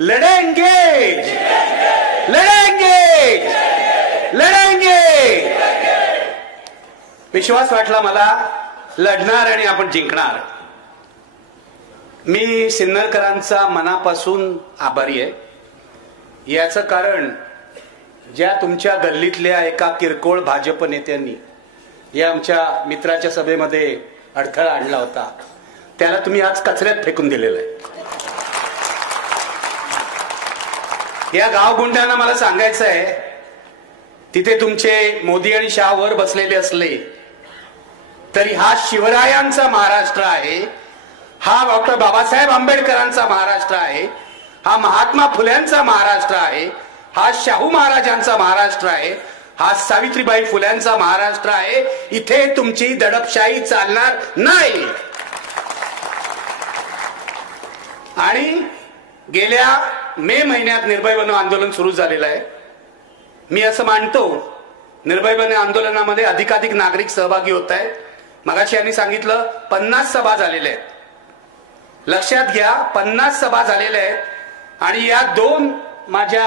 लढेंगे लढेंगे लढेंगे। विश्वास वाटला मला लढणार आणि आपण जिंकणार। मी सिन्नरकरांचा मनापासून आभारी आहे। याचं कारण ज्या तुमच्या गल्लीतल्या एका किरकोळ भाजप नेत्यांनी या आमच्या मित्राच्या सभेमध्ये अडथळा आणला होता त्याला तुम्ही आज कचऱ्यात फेकून दिलेलं आहे। या गावगुंडांना मला सांगायचं आहे, तिथे तुमचे मोदी आणि शाह वर बसलेले असले तरी हा शिवरायांचा महाराष्ट्र आहे, हा डॉक्टर बाबासाहेब आंबेडकरांचा महाराष्ट्र आहे, हा महात्मा फुल्यांचा महाराष्ट्र आहे, हा शाहू महाराजांचा महाराष्ट्र आहे, हा सावित्रीबाई फुल्यांचा महाराष्ट्र आहे। इथे तुमची दडपशाही चालणार नाही। आणि गेल्या मे महिन्यात निर्भय बनो आंदोलन सुरू झालेलं आहे। मी असं मानतो निर्भय बनो आंदोलनामध्ये अधिकाधिक नागरिक सहभागी होत आहेत। मगाशी यांनी सांगितलं 50 सभा झालेल्या आहेत। लक्षात घ्या 50 सभा झालेल्या आहेत आणि या दोन माझ्या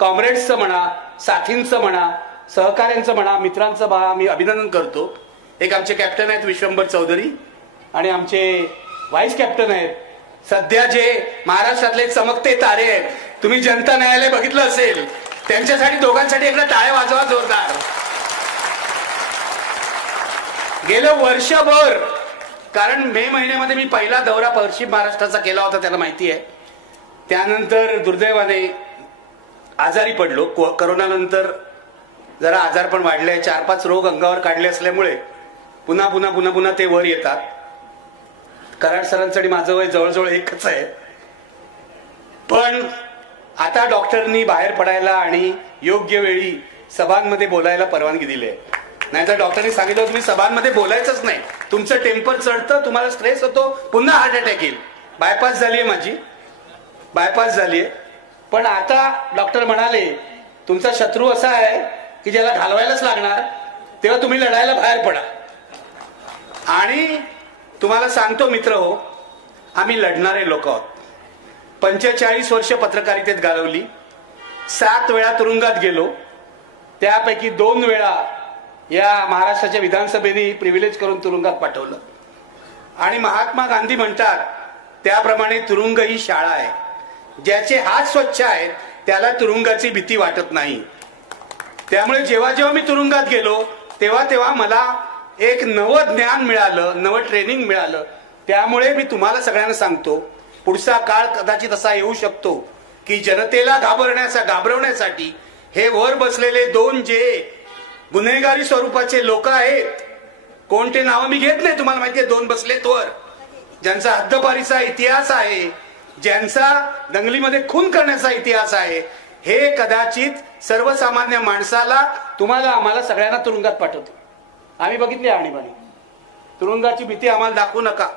कॉम्रेड्सचं म्हणा, साथींचं म्हणा, सहकार्यांचं म्हणा, मित्रांचं म्हणा मी अभिनंदन करतो। एक आमचे कॅप्टन आहेत विश्वंभर चौधरी आणि आमचे व्हाईस कॅप्टन आहेत सध्या जे महाराष्ट्रातले चमकते तारे आहेत, तुम्ही जनता न्यायालय बघितलं असेल, त्यांच्यासाठी दोघांसाठी एकदा टाळ्या वाजवा जोरदार। गेलं वर्षभर, कारण मे महिन्यामध्ये मी पहिला दौरा पश्चिम महाराष्ट्राचा केला होता त्याला माहिती आहे, त्यानंतर दुर्दैवाने आजारी पडलो। कोरोना नंतर जरा आजार पण वाढले, 4-5 रोग अंगावर काढले असल्यामुळे पुन्हा पुन्हा पुन्हा पुन्हा ते वर येतात। कराड सरांसाठी माझं वय जवळजवळ एकच आहे, पण आता डॉक्टरनी बाहेर पडायला आणि योग्य वेळी सभांमध्ये बोलायला परवानगी दिली आहे। नाहीतर डॉक्टरनी सांगितलं तुम्ही सभांमध्ये बोलायचंच नाही, तुमचं टेम्पर चढतं, तुम्हाला स्ट्रेस होतो, पुन्हा हार्ट अटॅक येईल। बायपास झालीये माझी, बायपास झालीये, पण आता डॉक्टर म्हणाले तुमचा शत्रू असा आहे की ज्याला घालवायलाच लागणार, तेव्हा तुम्ही लढायला बाहेर पडा। आणि तुम्हाला सांगतो मित्र हो, आम्ही लढणारे लोक आहोत। 45 वर्ष पत्रकारितेत घालवली, 7 वेळा तुरुंगात गेलो, त्यापैकी 2 वेळा या महाराष्ट्राच्या विधानसभेने प्रिव्हिलेज करून तुरुंगात पाठवलं। आणि महात्मा गांधी म्हणतात त्याप्रमाणे तुरुंग ही शाळा आहे, ज्याचे हात स्वच्छ आहेत त्याला तुरुंगाची भीती वाटत नाही। त्यामुळे जेव्हा जेव्हा मी तुरुंगात गेलो तेव्हा तेव्हा मला एक नवं ज्ञान मिळालं, नवं ट्रेनिंग मिळालं। त्यामुळे मी तुम्हाला सगळ्यांना सांगतो, पुढचा काळ कदाचित असा येऊ शकतो की जनतेला घाबरवण्यासाठी हे वर बसलेले 2 जे गुन्हेगारी स्वरूपाचे लोक आहेत, कोणते नाव मी घेत नाही, तुम्हाला माहिती आहे 2 बसलेत वर, ज्यांचा हद्दपारीचा इतिहास आहे, ज्यांचा दंगलीमध्ये खून करण्याचा इतिहास आहे, हे कदाचित सर्वसामान्य माणसाला, तुम्हाला, आम्हाला सगळ्यांना तुरुंगात पाठवतो। आम्ही बघितली आणीबाणी, तुरुंगाची भीती आम्हाला दाखवू नका।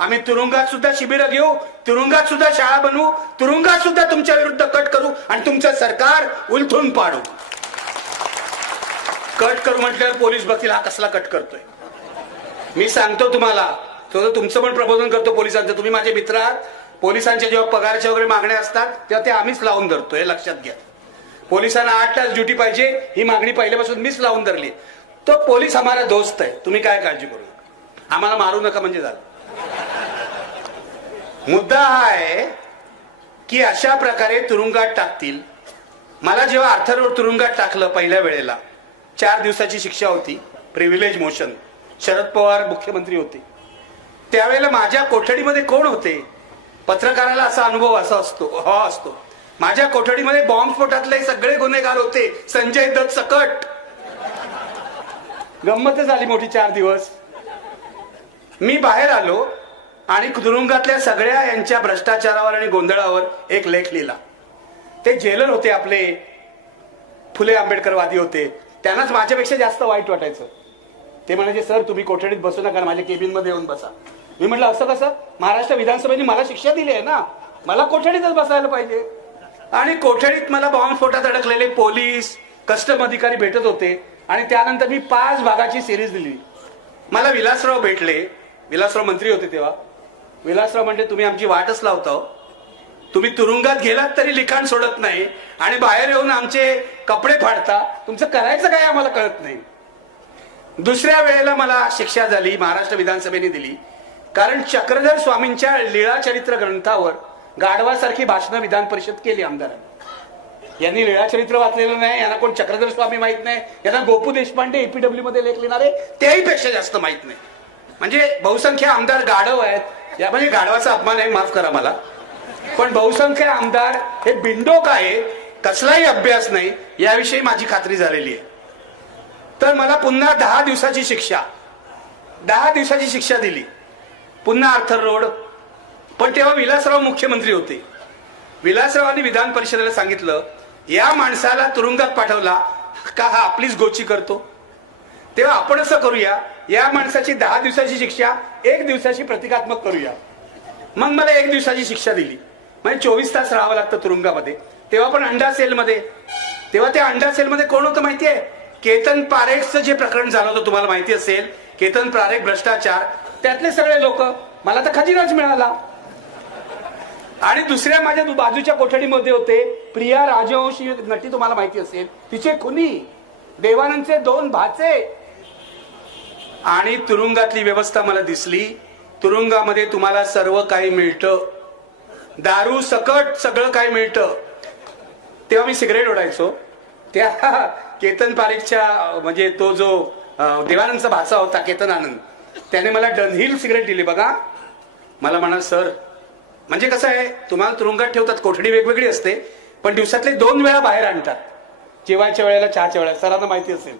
आम्ही तुरुंगात सुद्धा शिबिरं घेऊ, तुरुंगात सुद्धा शाळा बनवू, तुरुंगात सुद्धा तुमच्या विरुद्ध कट करू आणि तुमचं सरकार उलथून पाडू। कट करू म्हटल्यावर पोलीस बघतील हा कसला कट करतोय। मी सांगतो तुम्हाला, तुमचं पण प्रबोधन करतो पोलिसांचं, तुम्ही माझे मित्र आहात। पोलिसांच्या जेव्हा पगारच्या वगैरे मागण्या असतात तेव्हा ते आम्हीच लावून धरतो, हे लक्षात घ्या। पोलिसांना 8 तास ड्युटी पाहिजे ही मागणी पहिल्यापासून मीच लावून धरली। तो पोलीस हमारा दोस्त आहे, तुम्ही काय काळजी करू नका, आम्हाला मारू नका म्हणजे झालं। मुद्दा हा आहे की अशा प्रकारे तुरुंगात टाकतील। मला जेव्हा अर्थरोड तुरुंगात टाकलं पहिल्या वेळेला, 4 दिवसाची शिक्षा होती, प्रिव्हिलेज मोशन, शरद पवार मुख्यमंत्री होते त्यावेळेला। माझ्या कोठडीमध्ये कोण होते? पत्रकाराला असा अनुभव असा असतो, माझ्या कोठडीमध्ये बॉम्बस्फोटातले सगळे गुन्हेगार होते, संजय दत्त सकट। गंमत झाली मोठी 4 दिवस। मी बाहेर आलो आणि तुरुंगातल्या सगळ्या यांच्या भ्रष्टाचारावर आणि गोंधळावर एक लेख लिहिला। ते जेलर होते आपले, फुले आंबेडकरवादी होते, त्यांनाच माझ्यापेक्षा जास्त वाईट वाटायचं। ते म्हणायचे सर तुम्ही कोठडीत बसू नका, माझ्या केबिन मध्ये येऊन बसा। मी म्हटलं असं कसं, महाराष्ट्र विधानसभेने मला शिक्षा दिली आहे ना, मला कोठडीतच बसायला पाहिजे। आणि कोठडीत मला बॉम्बस्फोटात अडकलेले पोलीस, कस्टम अधिकारी भेटत होते आणि त्यानंतर मी 5 भागाची सिरीज दिली। मला विलासराव भेटले, विलासराव मंत्री होते तेव्हा। विलासराव म्हणते तुम्ही आमची वाटच लावता, तुम्ही तुरुंगात गेलात तरी लिखाण सोडत नाही आणि बाहेर येऊन आमचे कपडे फाडता. तुमचं करायचं काय आम्हाला कळत नाही. दुसऱ्या वेळेला मला शिक्षा झाली, महाराष्ट्र विधानसभेने दिली, कारण चक्रधर स्वामींच्या लीळा चरित्र ग्रंथावर गाढवासारखी भाषणं विधान परिषद केली आमदारांनी. यांनी लीळा चरित्र वाचलेलं नाही, यांना कोण चक्रधर स्वामी माहित नाही, यांना गोपू देशपांडे एपीडब्ल्यू मध्ये लेख लिहिणारे त्याही पेक्षा जास्त माहित नाही. म्हणजे बहुसंख्य आमदार गाढव आहेत. या म्हणजे गाढवाचा अपमान आहे, माफ करा मला, पण बहुसंख्य आमदार हे बिंडोक आहे, कसलाही अभ्यास नाही, याविषयी माझी खात्री झालेली आहे. तर मला पुन्हा 10 दिवसाची शिक्षा दिली, पुन्हा आर्थर रोड. पण तेव्हा विलासराव मुख्यमंत्री होते. विलासरावांनी विधान परिषदेला सांगितलं, या माणसाला तुरुंगात पाठवला का हा आपलीच गोची करतो, तेव्हा आपण असं करूया, या माणसाची 10 दिवसाची शिक्षा 1 दिवसाची प्रतिकात्मक करूया. मग मला 1 दिवसाची शिक्षा दिली. म्हणजे 24 तास राहावं लागतं तुरुंगामध्ये. तेव्हा पण अंडा सेलमध्ये. तेव्हा त्या अंडा सेलमध्ये कोण होतं माहितीये? केतन पारेखचं जे प्रकरण झालं होतं तुम्हाला माहिती असेल, केतन पारेख भ्रष्टाचार, त्यातले सगळे लोक. मला तर खजिनाच मिळाला. आणि दुसऱ्या माझ्या बाजूच्या कोठडीमध्ये होते प्रिया राजवंशी नटी, तुम्हाला माहिती असेल, तिचे खुनी देवानंदचे 2 भाचे. आणि तुरुंगातली व्यवस्था मला दिसली. तुरुंगामध्ये तुम्हाला सर्व काही मिळतं, दारू सकट सगळं काही मिळतं. तेव्हा मी सिगरेट ओढायचो. त्या केतन पारेखच्या म्हणजे तो जो देवानंदचा भाचा होता केतन आनंद, त्याने मला डनहिल सिगरेट दिली. बघा, मला म्हणा सर, म्हणजे कसं आहे, तुम्हाला तुरुंगात ठेवतात, कोठडी वेगवेगळी असते, पण दिवसातले 2 वेळा बाहेर आणतात, जेवायच्या वेळेला, चहाच्या वेळेला, सरांना माहिती असेल.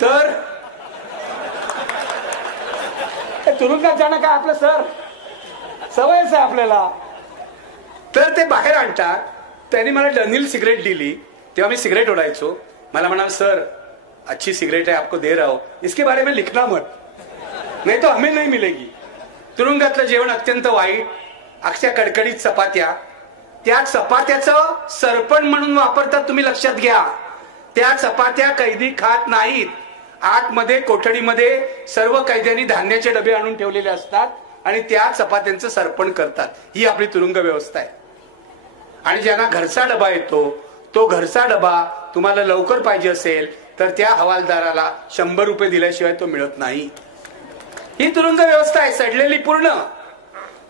तर तुरुंगात जाणं काय आपलं सर सवयच आहे आपल्याला. तर ते बाहेर आणतात. त्यांनी मला डनहिल सिगरेट दिली. तेव्हा मी सिगरेट ओढायचो. मला म्हणाल सर अच्छी सिगरेट है, आपको दे रहा हूं, इसके बारे में लिखना मत, नहीं तो हमें नहीं मिलेगी. तुरुंगातलं जेवण अत्यंत वाईट. अक्षय कडकडीत चपात्या. त्या चपात्याचं सरपण म्हणून वापरतात, तुम्ही लक्षात घ्या. त्या चपात्या कैदी खात नाहीत. आतमध्ये कोठडीमध्ये सर्व कैद्यांनी धान्याचे डबे आणून ठेवलेले असतात आणि त्या चपात्यांचं सरपण करतात. ही आपली तुरुंग व्यवस्था आहे. आणि ज्यांना घरचा डबा येतो, तो घरचा डबा तुम्हाला लवकर पाहिजे असेल तर त्या हवालदाराला 100 रुपये दिल्याशिवाय तो मिळत नाही. ही तुरुंग व्यवस्था आहे, सडलेली पूर्ण.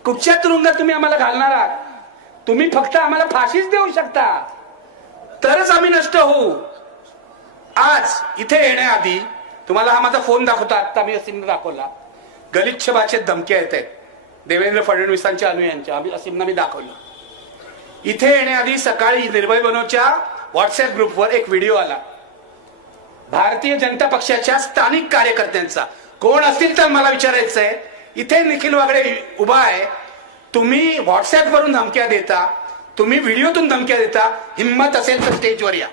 कुठच्या तुरुंगात तुम्ही आम्हाला घालणार आहात? तुम्ही फक्त आम्हाला फाशीच देऊ शकता, तरच आम्ही नष्ट होऊ. आज इथे येण्याआधी तुम्हाला हा माझा फोन दाखवतो, आता मी असीमने दाखवला. गलिच्छ भाषेत धमक्या येत आहेत देवेंद्र फडणवीसांच्या अनुयायांच्या, असीमना मी दाखवलं. इथे येण्याआधी सकाळी निर्भय बनोच्या व्हॉट्सअप ग्रुपवर एक व्हिडिओ आला भारतीय जनता पक्षाच्या स्थानिक कार्यकर्त्यांचा. कोण असतील तर मला विचारायचंय, इथे निखिल वागडे उभा आहे, तुम्ही व्हॉट्सअप वरून धमक्या देता, तुम्ही व्हिडिओतून धमक्या देता, हिम्मत असेल तर स्टेजवर या.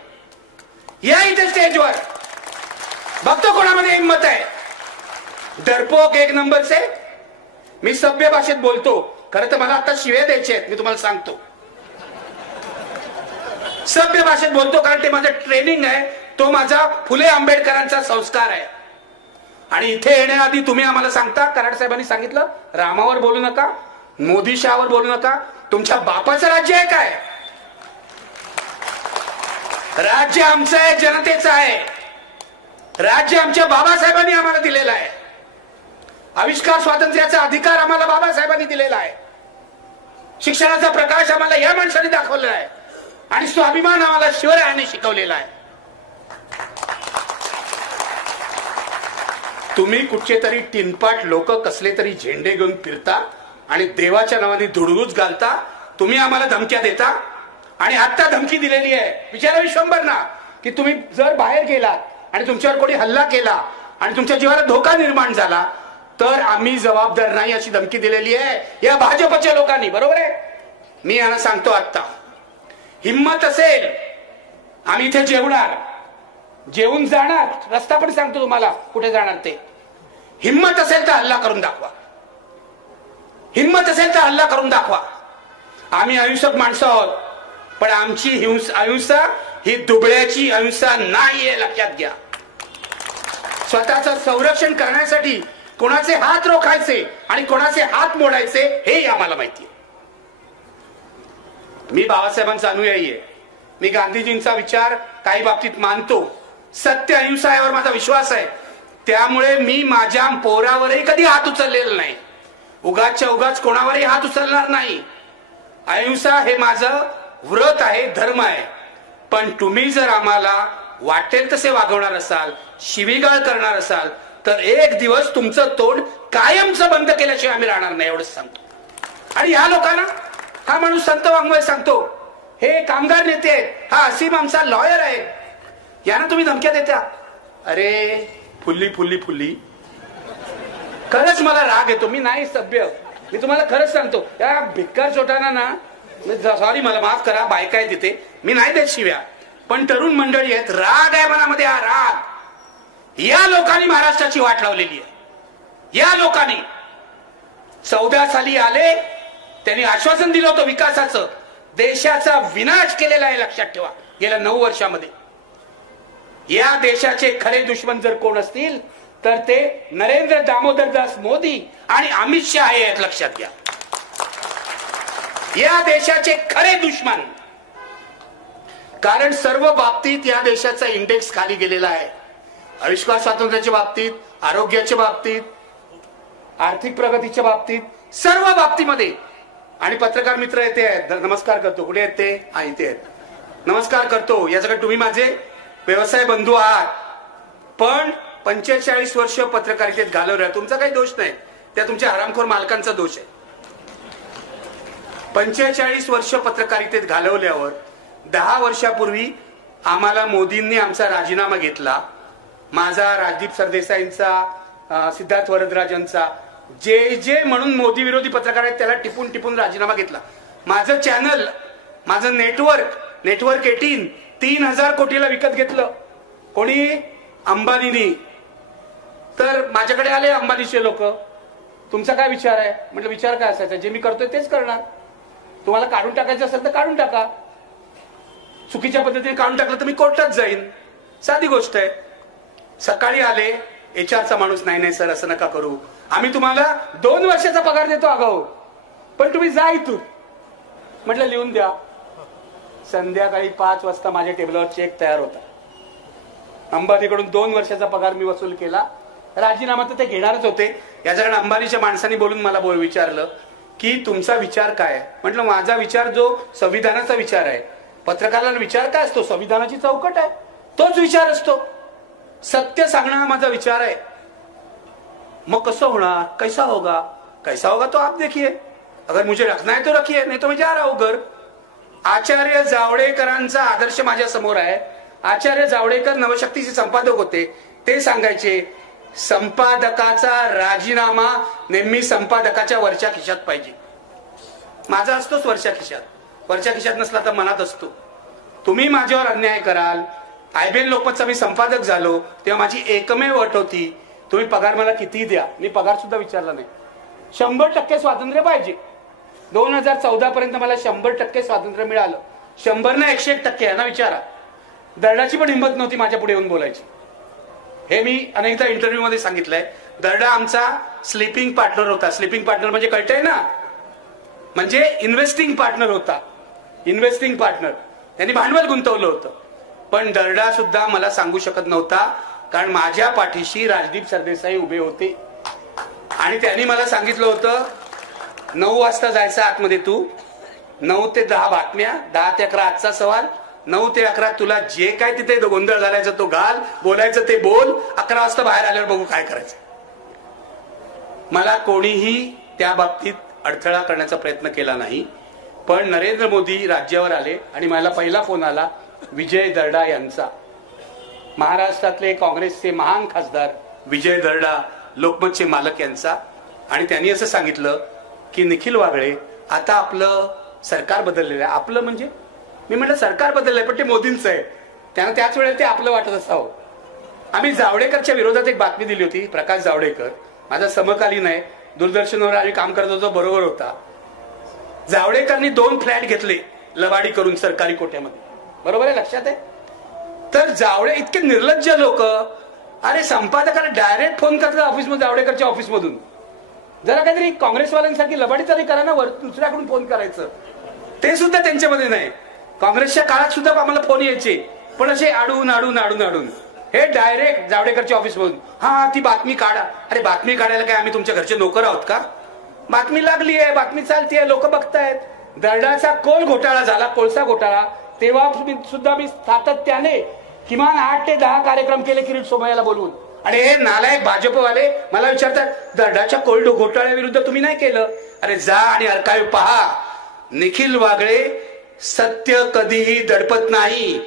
या इथे स्टेजवर, बघतो कोणामध्ये हिम्मत आहे. डरपोक 1 नंबरचे. मी सभ्य भाषेत बोलतो, खरं तर मला आता शिव्या द्यायचे आहेत, मी तुम्हाला सांगतो. सभ्य भाषेत बोलतो कारण ते माझं ट्रेनिंग आहे, तो माझा फुले आंबेडकरांचा संस्कार आहे. आणि इथे येण्याआधी तुम्ही आम्हाला सांगता, कराड साहेबांनी सांगितलं, रामावर बोलू नका, मोदी शहावर बोलू नका. तुमच्या बापाचं राज्य आहे काय? राज्य आमचं आहे, जनतेचं आहे. राज्य आमच्या बाबासाहेबांनी आम्हाला दिलेलं आहे. आविष्कार स्वातंत्र्याचा अधिकार आम्हाला बाबासाहेबांनी दिलेला आहे. शिक्षणाचा प्रकाश आम्हाला या माणसाने दाखवलेला आहे आणि स्वाभिमान आम्हाला शिवरायांनी शिकवलेला आहे. तुम्ही कुठचे तरी टिनपाट लोक कसले तरी झेंडे घेऊन फिरता आणि देवाच्या नावाने धुडगूस घालता. तुम्ही आम्हाला धमक्या देता आणि आता धमकी दिलेली आहे. विचारा विश्वंभरना की तुम्ही जर बाहेर गेलात आणि तुमच्यावर कोणी हल्ला केला आणि तुमच्या जीवाला धोका निर्माण झाला तर आम्ही जबाबदार नाही अशी धमकी दिलेली आहे या भाजपच्या लोकांनी. बरोबर आहे. मी यांना सांगतो, आता हिम्मत असेल आम्ही इथे जेवणार, जेवून जाणार. रस्ता पण सांगतो तुम्हाला कुठे जाणार ते. हिम्मत असेल तर हल्ला करून दाखवा, हिम्मत असेल तर हल्ला करून दाखवा. आम्ही अहिंसक माणसं आहोत, पण आमची अहिंसा ही दुबळ्याची अहिंसा नाहीये, लक्षात घ्या. स्वतःचं संरक्षण करण्यासाठी कोणाचे हात रोखायचे आणि कोणाचे हात मोडायचे हे आम्हाला माहिती आहे. मी बाबासाहेबांचा अनुयायी आहे. मी गांधीजींचा विचार काही बाबतीत मानतो. सत्य अहिंसा यावर माझा विश्वास आहे. त्यामुळे मी माझ्या पोरावरही कधी हात उचललेला नाही. उगाचच्या उगाच कोणावरही हात उचलणार नाही. अहिंसा हे माझं व्रत आहे, धर्म आहे. पण तुम्ही जर आम्हाला वाटेल तसे वागवणार असाल, शिवीगाळ करणार असाल, तर एक दिवस तुमचं तोंड कायमचं बंद केल्याशिवाय आम्ही राहणार नाही, एवढंच सांगतो. आणि ह्या लोकांना, हा माणूस संत वाङ्मय सांगतो, हे कामगार नेते आहेत, हा असीम आमचा लॉयर आहे, यांना तुम्ही धमक्या देता. अरे फुल्ली फुल्ली फुल्ली, खरंच मला राग येतो. मी नाही सभ्य, मी तुम्हाला खरंच सांगतो. या भिक्कार चोटाना ना, सॉरी मला माफ करा, बायका आहे तिथे, मी नाही देत शिव्या, पण तरुण मंडळी आहेत, राग आहे मनामध्ये. हा राग या लोकांनी महाराष्ट्राची वाट लावलेली आहे. या लोकांनी 14 साली आले, त्यांनी आश्वासन दिलं होतं विकासाचं, देशाचा विनाश केलेला आहे, लक्षात ठेवा. गेल्या 9 वर्षामध्ये या देशाचे खरे दुश्मन जर कोण असतील तर ते नरेंद्र दामोदरदास मोदी आणि अमित शहा हे आहेत, लक्षात घ्या. या देशाचे खरे दुश्मन. कारण सर्व बाबतीत या देशाचा इंडेक्स खाली गेलेला आहे. आविष्कार स्वातंत्र्याच्या बाबतीत, आरोग्याच्या बाबतीत, आर्थिक प्रगतीच्या बाबतीत, सर्व बाबतीमध्ये. आणि पत्रकार मित्र येते आहेत, नमस्कार करतो. कुठे आहेत ते? हा, इथे आहेत. नमस्कार करतो. याच्याकडे तुम्ही माझे व्यवसाय बंधू आहात, पण 45 वर्ष पत्रकारितेत घालवल्या, तुमचा काही दोष नाही, त्या तुमच्या हरामखोर मालकांचा दोष आहे. 45 वर्ष पत्रकारितेत घालवल्यावर 10 वर्षापूर्वी आम्हाला मोदींनी आमचा राजीनामा घेतला. माझा, राजदीप सरदेसाईंचा, सिद्धार्थ वरदराजांचा, जे म्हणून मोदी विरोधी पत्रकार आहेत त्याला टिपून टिपून राजीनामा घेतला. माझं चॅनल, माझं नेटवर्क 18 3,000 कोटीला विकत घेतलं. कोणी? अंबानीनी. तर माझ्याकडे आले अंबानीचे लोक, तुमचा काय विचार आहे? म्हटलं विचार काय असायचा, जे मी करतोय तेच करणार. तुम्हाला काढून टाकायचं असेल तर काढून टाका. चुकीच्या पद्धतीने काढून टाकलं तर मी कोर्टात जाईन, साधी गोष्ट आहे. सकाळी आले, HR चा माणूस, नाही सर असं नका करू, आम्ही तुम्हाला 2 वर्षाचा पगार देतो अगाऊ, पण तुम्ही जा इथून. म्हटलं लिहून द्या. संध्याकाळी 5 वाजता माझ्या टेबलवर चेक तयार होता. अंबानीकडून 2 वर्षाचा पगार मी वसूल केला. राजीनामा तर ते घेणारच होते. याच्याकडे अंबानीच्या माणसांनी बोलून मला विचारलं की तुमचा विचार काय? म्हटलं माझा विचार जो संविधानाचा विचार आहे. पत्रकाराला विचार काय असतो? संविधानाची चौकट आहे, तोच विचार असतो. सत्य सांगणं हा माझा विचार आहे. मग कसं होणार? कैसा होगा? कैसा होगा तो आप देखिए. अगर मुझे रखना है तो रखिए, नहीं तो मैं जा रहा हूं घर. आचार्य जावडेकरांचा आदर्श माझ्या समोर आहे. आचार्य जावडेकर नवशक्तीचे संपादक होते. ते सांगायचे संपादकाचा राजीनामा नेहमी संपादकाच्या वरच्या खिशात पाहिजे. माझा असतोच वरच्या खिशात, वरच्या खिशात नसला तर मनात असतो. तुम्ही माझ्यावर अन्याय कराल. IBN लोकमतचा मी संपादक झालो तेव्हा माझी एकमेव अट होती, तुम्ही पगार मला किती द्या. मी पगार सुद्धा विचारला नाही. 100% स्वातंत्र्य पाहिजे. 2014 पर्यंत मला 100% स्वातंत्र्य मिळालं. 100 ना 101% यांना विचारा. दर्डाची पण हिंमत नव्हती माझ्या पुढे येऊन बोलायची. हे मी अनेकदा इंटरव्ह्यू मध्ये सांगितलंय. दर्डा आमचा स्लीपिंग पार्टनर होता. स्लीपिंग पार्टनर म्हणजे कळतंय ना, म्हणजे इन्व्हेस्टिंग पार्टनर होता. इन्व्हेस्टिंग पार्टनर, त्यांनी भांडवल गुंतवलं होतं. पण दर्डा सुद्धा मला सांगू शकत नव्हता, कारण माझ्या पाठीशी राजदीप सरदेसाई उभे होते. आणि त्यांनी मला सांगितलं होतं 9 वाजता जायचं आतमध्ये तू, 9 ते 10 बातम्या, 10 ते 11 आजचा सवाल, 9 ते 11 तुला जे काय तिथे गोंधळ घालायचा तो घाल, बोलायचं ते बोल, 11 वाजता बाहेर आल्यावर बघू काय करायचं. मला कोणीही त्या बाबतीत अडथळा करण्याचा प्रयत्न केला नाही. पण नरेंद्र मोदी राज्यावर आले आणि मला पहिला फोन आला विजय दर्डा यांचा. महाराष्ट्रातले काँग्रेसचे महान खासदार विजय दर्डा, लोकमतचे मालक यांचा. आणि त्यांनी असं सांगितलं की निखिल वागळे, आता आपलं सरकार बदललेलं आहे. आपलं म्हणजे? मी म्हटलं सरकार बदललंय पण ते मोदींचं आहे. त्यांना त्याच वेळेला ते आपलं वाटत असावं. आम्ही जावडेकरच्या विरोधात एक बातमी दिली होती. प्रकाश जावडेकर माझा समकालीन आहे, दूरदर्शनवर आम्ही काम करत होतो, बरोबर होता. जावडेकरनी 2 फ्लॅट घेतले लवाडी करून सरकारी कोट्यामध्ये, बरोबर आहे, लक्षात आहे. तर जावडे इतके निर्लज्ज लोक, अरे संपादकाला डायरेक्ट फोन करतात ऑफिसमध्ये, जावडेकरच्या ऑफिसमधून. जरा काहीतरी काँग्रेसवाल्यांसाठी लबाडी तरी करा ना, दुसऱ्याकडून फोन करायचं. ते सुद्धा त्यांच्यामध्ये नाही. काँग्रेसच्या काळात सुद्धा आम्हाला फोन यायचे, पण असे आडून हे डायरेक्ट जावडेकरच्या ऑफिस मधून, हा ती बातमी काढा. अरे बातमी काढायला काय आम्ही तुमच्या घरचे नोकर आहोत का? बातमी लागली आहे, बातमी चालतीये, लोक बघतायत. दरडाचा कोल घोटाळा झाला, कोळसा घोटाळा, तेव्हा सुद्धा मी सातत्याने किमान 8 ते 10 कार्यक्रम केले किरीट सोमय्याला बोलवून. आणि हे नालायक भाजपवाले मला विचारतात, दरडाच्या कोल घोटाळ्याविरुद्ध तुम्ही नाही केलं? अरे जा आणि अर्काईव्ह पहा. निखिल वागळे सत्य कधीही दडपत नाही.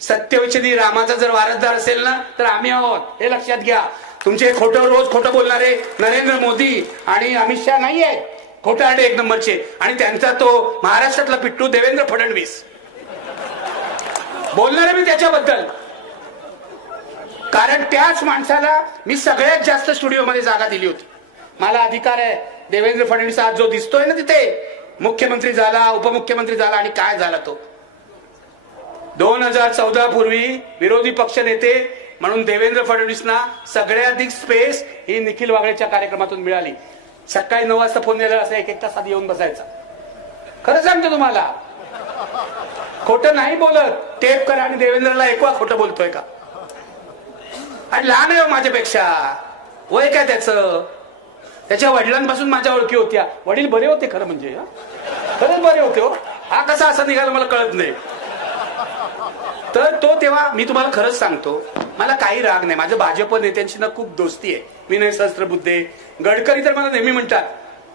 सत्यविचनी रामाचा जर वारसदार असेल ना तर आम्ही आहोत, हे लक्षात घ्या. तुमचे रोज खोटं बोलणारे नरेंद्र मोदी आणि अमित शहा नाही आहेत, खोटारडे 1 नंबरचे. आणि त्यांचा तो महाराष्ट्रातला पिट्टू देवेंद्र फडणवीस, बोलणारे मी त्याच्याबद्दल. कारण त्याच माणसाला मी सगळ्यात जास्त स्टुडिओमध्ये जागा दिली होती. मला अधिकार आहे. देवेंद्र फडणवीस आज जो दिसतोय ना तिथे, मुख्यमंत्री झाला, उपमुख्यमंत्री झाला, आणि काय झाला तो 2014 पूर्वी विरोधी पक्ष नेते म्हणून देवेंद्र फडणवीसना सगळ्याधिक स्पेस ही निखिल वागळेच्या कार्यक्रमातून मिळाली. सकाळी 9 वाजता फोन दिला, असं 1-1 तास आधी येऊन बसायचा. खरं सांगतो तुम्हाला, खोटं नाही बोलत. टेप करा आणि देवेंद्रला ऐकवा खोटं बोलतोय का. आणि लहान आहे माझ्यापेक्षा, वय काय त्याचं. त्याच्या वडिलांपासून माझ्या ओळखी होत्या. वडील बरे होते खरं म्हणजे, खरंच बरे होते हो. हा कसा असा निघाला मला कळत नाही. तर तो तेव्हा मी तुम्हाला खरंच सांगतो, मला काही राग नाही. माझं भाजप नेत्यांशी ना खूप दोस्ती आहे. विनय सहस्त्रबुद्धे, गडकरी तर मला नेहमी म्हणतात,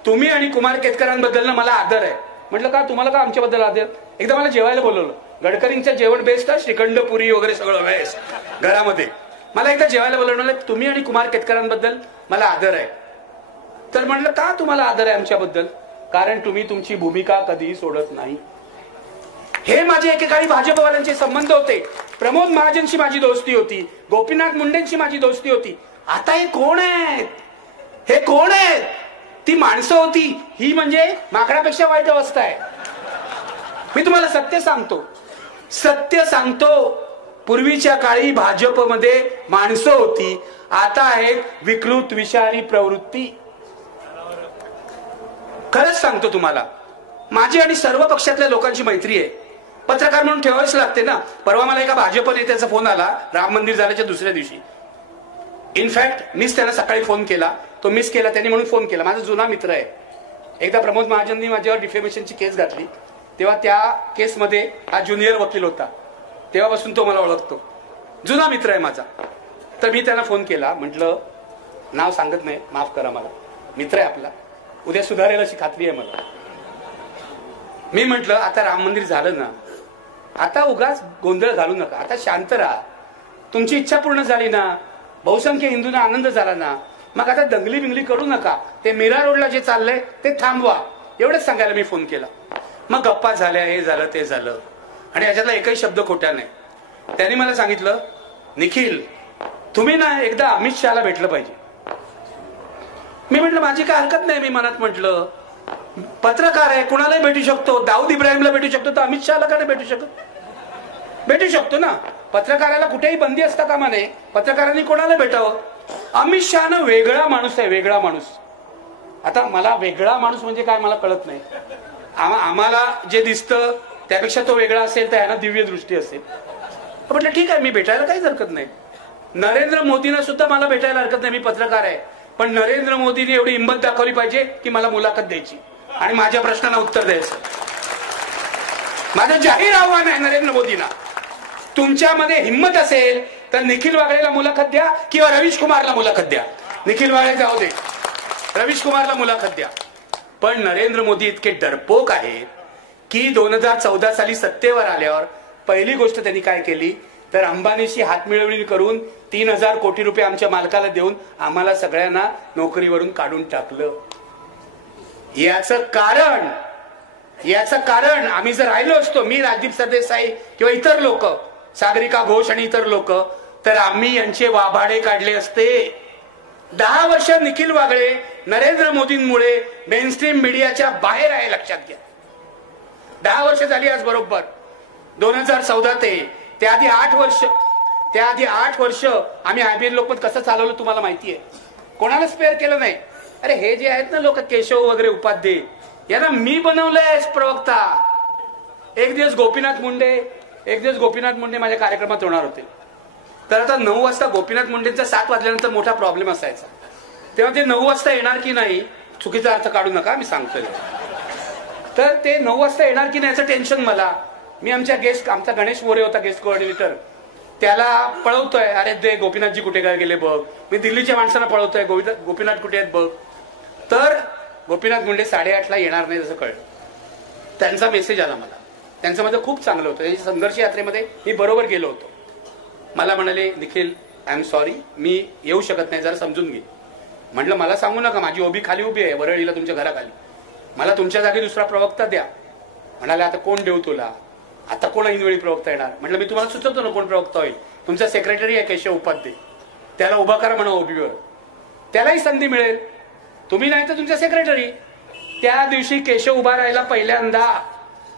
तुम्ही आणि कुमार केतकरांबद्दल ना मला आदर आहे. म्हटलं का तुम्हाला का आमच्याबद्दल आदर? एकदा मला जेवायला बोलवलं. गडकरींचं जेवण बेस्ट आहे, श्रीखंड पुरी वगैरे सगळं बेस्ट घरामध्ये. मला एकदा जेवायला बोलवलं, तुम्ही आणि कुमार केतकरांबद्दल मला आदर आहे. तर म्हटलं का तुम्हाला आदर आहे आमच्याबद्दल? कारण तुम्ही तुमची भूमिका कधीही सोडत नाही. हे माझे एकेकाळी भाजपवाल्यांचे संबंध होते. प्रमोद महाजनशी माझी दोस्ती होती, गोपीनाथ मुंडेंशी माझी दोस्ती होती. आता हे कोण आहेत? हे कोण आहेत? ती माणसं होती, ही म्हणजे माकडापेक्षा वाईट अवस्था आहे. मी तुम्हाला सत्य सांगतो. पूर्वीच्या काळी भाजपमध्ये माणसं होती, आता आहेत विकृत विषारी प्रवृत्ती. खरंच सांगतो तुम्हाला, माझी आणि सर्व पक्षातल्या लोकांची मैत्री आहे. पत्रकार म्हणून ठेवावीच लागते ना. परवा मला एका भाजप नेत्याचा फोन आला राम मंदिर झाल्याच्या दुसऱ्या दिवशी. इनफॅक्ट मीच त्यांना सकाळी फोन केला, तो मिस केला त्यांनी म्हणून फोन केला. माझा जुना मित्र आहे. एकदा प्रमोद महाजननी माझ्यावर डिफेमेशनची केस घातली, तेव्हा त्या केसमध्ये हा ज्युनियर वकील होता. तेव्हापासून तो मला ओळखतो, जुना मित्र आहे माझा. तर मी त्यांना फोन केला, म्हटलं नाव सांगत नाही, माफ करा मला, मित्र आहे आपला, उद्या सुधारेल अशी खात्री आहे मला. मी म्हटलं आता राम मंदिर झालं ना, आता उगाच गोंधळ घालू नका, आता शांत राहा. तुमची इच्छा पूर्ण झाली ना, बहुसंख्य हिंदूंना आनंद झाला ना, मग आता दंगली बिंगली करू नका. ते मीरा रोडला जे चाललंय ते थांबवा, एवढंच सांगायला मी फोन केला. मग गप्पा झाल्या, हे झालं ते झालं, आणि याच्यातला एकही शब्द खोटा नाही. त्यांनी मला सांगितलं, निखिल तुम्ही ना एकदा अमित शहाला भेटलं पाहिजे. मी म्हटलं माझी काय हरकत नाही. मी मनात म्हटलं पत्रकार आहे, कुणालाही भेटू शकतो. दाऊद इब्राहिमला भेटू शकतो, तर अमित शहाला का नाही भेटू शकत? भेटू शकतो ना. पत्रकाराला कुठेही बंदी असता कामा नये. पत्रकारांनी कोणाला भेटावं. अमित शहानं वेगळा माणूस आहे, वेगळा माणूस. आता मला वेगळा माणूस म्हणजे काय मला कळत नाही. आम्हाला जे दिसतं त्यापेक्षा तो वेगळा असेल तर यांना दिव्य दृष्टी असेल. म्हटलं ठीक आहे, मी भेटायला काहीच हरकत नाही. नरेंद्र मोदींना सुद्धा मला भेटायला हरकत नाही, मी पत्रकार आहे. पण नरेंद्र मोदींनी एवढी हिंमत दाखवली पाहिजे की मला मुलाखत द्यायची आणि माझ्या प्रश्नांना उत्तर द्यायचं. माझं जाहीर आव्हान आहे नरेंद्र मोदींना, तुमच्यामध्ये हिंमत असेल तर निखिल वागळेला मुलाखत द्या किंवा रवीश कुमारला मुलाखत द्या. निखिल वागळे जाऊ दे, रवीश कुमारला मुलाखत द्या. पण नरेंद्र मोदी इतके डरपोक आहेत की 2014 साली सत्तेवर आल्यावर पहिली गोष्ट त्यांनी काय केली तर अंबानीशी हातमिळवणी करून 3,000 कोटी रुपये आमच्या मालकाला देऊन आम्हाला सगळ्यांना नोकरीवरून काढून टाकलं. याचं कारण आम्ही जर राहिलो असतो, मी राजदीप सरदेसाई किंवा इतर लोक, सागरिका घोष आणि इतर लोक, तर आम्ही यांचे वाभाडे काढले असते. 10 वर्ष निखिल वागळे नरेंद्र मोदींमुळे मेनस्ट्रीम मीडियाच्या बाहेर आहे, लक्षात घ्या. 10 वर्ष झाली आज बरोबर. 2014 ते त्याआधी 8 वर्ष आम्ही आयबीएन लोकमत कसं चालवलं तुम्हाला माहितीये. कोणाला स्पेअर केलं नाही. अरे हे जे आहेत ना लोक, केशव वगैरे उपाध्ये, यांना मी बनवलंय प्रवक्ता. एक दिवस गोपीनाथ मुंडे माझ्या कार्यक्रमात होणार होते. तर आता 9 वाजता गोपीनाथ मुंडेंचा 7 वाजल्यानंतर मोठा प्रॉब्लेम असायचा. तेव्हा ते 9 वाजता येणार की नाही, चुकीचा अर्थ काढू नका, मी सांगतोय. तर ते 9 वाजता येणार की नाही याचं टेन्शन मला. मी आमचा गणेश मोरे होता गेस्ट कोऑर्डिनेटर, त्याला पळवतोय, अरे दे गोपीनाथजी कुठे काय गेले बघ. मी दिल्लीच्या माणसांना पळवतोय, गोपीनाथ कुठे आहेत बघ. तर गोपीनाथ मुंडे 8:30ला येणार नाही असं कळलं. त्यांचा मेसेज आला मला. त्यांचं माझं खूप चांगलं होतं. त्यांच्या संघर्ष यात्रेमध्ये मी बरोबर गेलो होतो. मला म्हणाले, निखिल आय एम सॉरी, मी येऊ शकत नाही, जरा समजून घे. म्हटलं मला सांगू नका, माझी ओबी खाली उभी आहे वरळीला तुमच्या घराखाली, मला तुमच्या जागी दुसरा प्रवक्ता द्या. म्हणाले आता कोण देऊ तुला, आता कोण ऐनवेळी प्रवक्ता येणार. म्हटलं मी तुम्हाला सुचवतो ना कोण प्रवक्ता होईल. तुमचा सेक्रेटरी आहे केशव उपाध्ये, त्याला उभा करा म्हणा ओबीवर, त्यालाही संधी मिळेल. तुम्ही नाही तर तुमचा सेक्रेटरी. त्या दिवशी केशव उभा राहिला पहिल्यांदा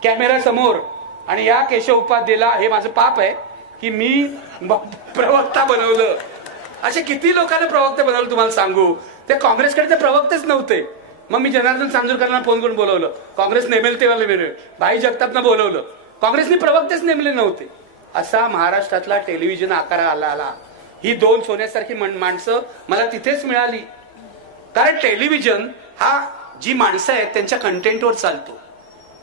कॅमेरा समोर. आणि या केशव उपाध्येला, हे माझं पाप आहे की मी प्रवक्ता बनवलं. असे किती लोकांना प्रवक्ते बनवलं तुम्हाला सांगू. ते काँग्रेसकडे ते प्रवक्तेच नव्हते. मग मी जनार्दन चांदूरकरांना फोन करून बोलवलं, काँग्रेस नेमेल तेव्हा भाई जगतापना बोलवलं, काँग्रेसने प्रवक्तेच नेमले नव्हते. असा महाराष्ट्रातला टेलिव्हिजन आकारा आला. ही 2 सोन्यासारखी माणसं मला तिथेच मिळाली. कारण टेलिव्हिजन हा जी माणसं आहेत त्यांच्या कंटेंटवर चालतो,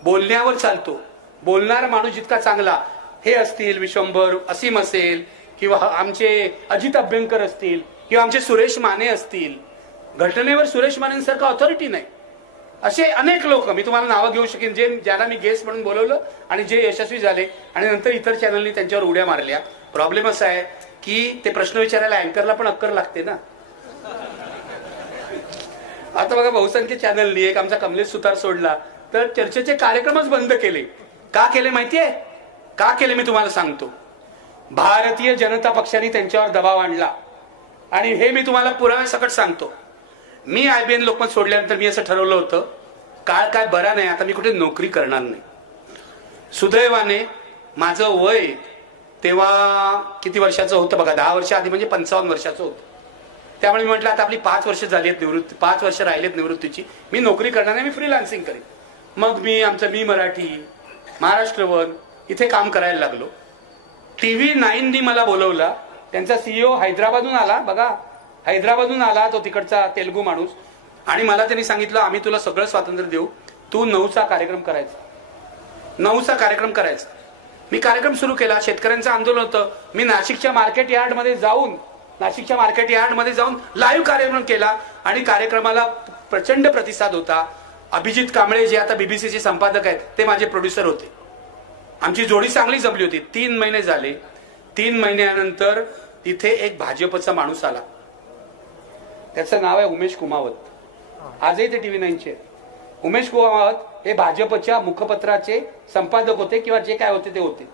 बोलण्यावर चालतो. बोलणारा माणूस जितका चांगला, हे असतील विश्वंभर असीम असेल, किंवा आमचे अजित अभ्यंकर असतील, किंवा आमचे सुरेश माने असतील. घटनेवर सुरेश मानेंसारखं ऑथॉरिटी नाही. असे अनेक लोक मी तुम्हाला नावं घेऊ शकेन, ज्यांना मी गेस्ट म्हणून बोलवलं आणि जे यशस्वी झाले आणि नंतर इतर चॅनलनी त्यांच्यावर उड्या मारल्या. प्रॉब्लेम असा आहे की ते प्रश्न विचारायला अँकरला पण अक्कर लागते ना. आता बघा बहुसंख्य चॅनलनी एक आमचा कमलेश सुतार सोडला तर चर्चेचे कार्यक्रमच बंद केले. का केले माहितीये? का केले मी तुम्हाला सांगतो. भारतीय जनता पक्षाने त्यांच्यावर दबाव आणला. आणि हे मी तुम्हाला पुराव्यासकट सांगतो. मी IBN लोकमत सोडल्यानंतर मी असं ठरवलं होतं, काळ काय बरा नाही, आता मी कुठे नोकरी करणार नाही. सुदैवाने माझं वय तेव्हा किती वर्षाचं होतं बघा, 10 वर्ष आधी म्हणजे 55 वर्षाचं होतं. त्यामुळे मी म्हटलं आता आपली 5 वर्ष झाली आहेत निवृत्ती, 5 वर्ष राहिलेत निवृत्तीची, मी नोकरी करणार नाही, मी फ्रीलान्सिंग करेन. मग मी मराठी, महाराष्ट्र वन इथे काम करायला लागलो. TV9नी मला बोलवला. त्यांचा CEO हैदराबादहून आला, बघा हैदराबादहून आला तो तिकडचा तेलुगू माणूस. आणि मला त्यांनी सांगितलं आम्ही तुला सगळं स्वातंत्र्य देऊ, तू 9चा कार्यक्रम करायचा. 9चा कार्यक्रम करायचा. मी कार्यक्रम सुरू केला. शेतकऱ्यांचं आंदोलन होतं. मी नाशिकच्या मार्केट यार्डमध्ये जाऊन लाईव्ह कार्यक्रम केला आणि कार्यक्रमाला प्रचंड प्रतिसाद होता. अभिजित कांबळे जे आता BBCचे संपादक आहेत ते माझे प्रोड्युसर होते. आमची जोडी चांगली जमली होती. 3 महिने झाले. 3 महिन्यानंतर तिथे एक भाजपचा माणूस आला. त्याचं नाव आहे उमेश कुमावत. आजही ते TV9चे. उमेश कुमावत हे भाजपच्या मुखपत्राचे संपादक होते किंवा जे काय होते ते होते.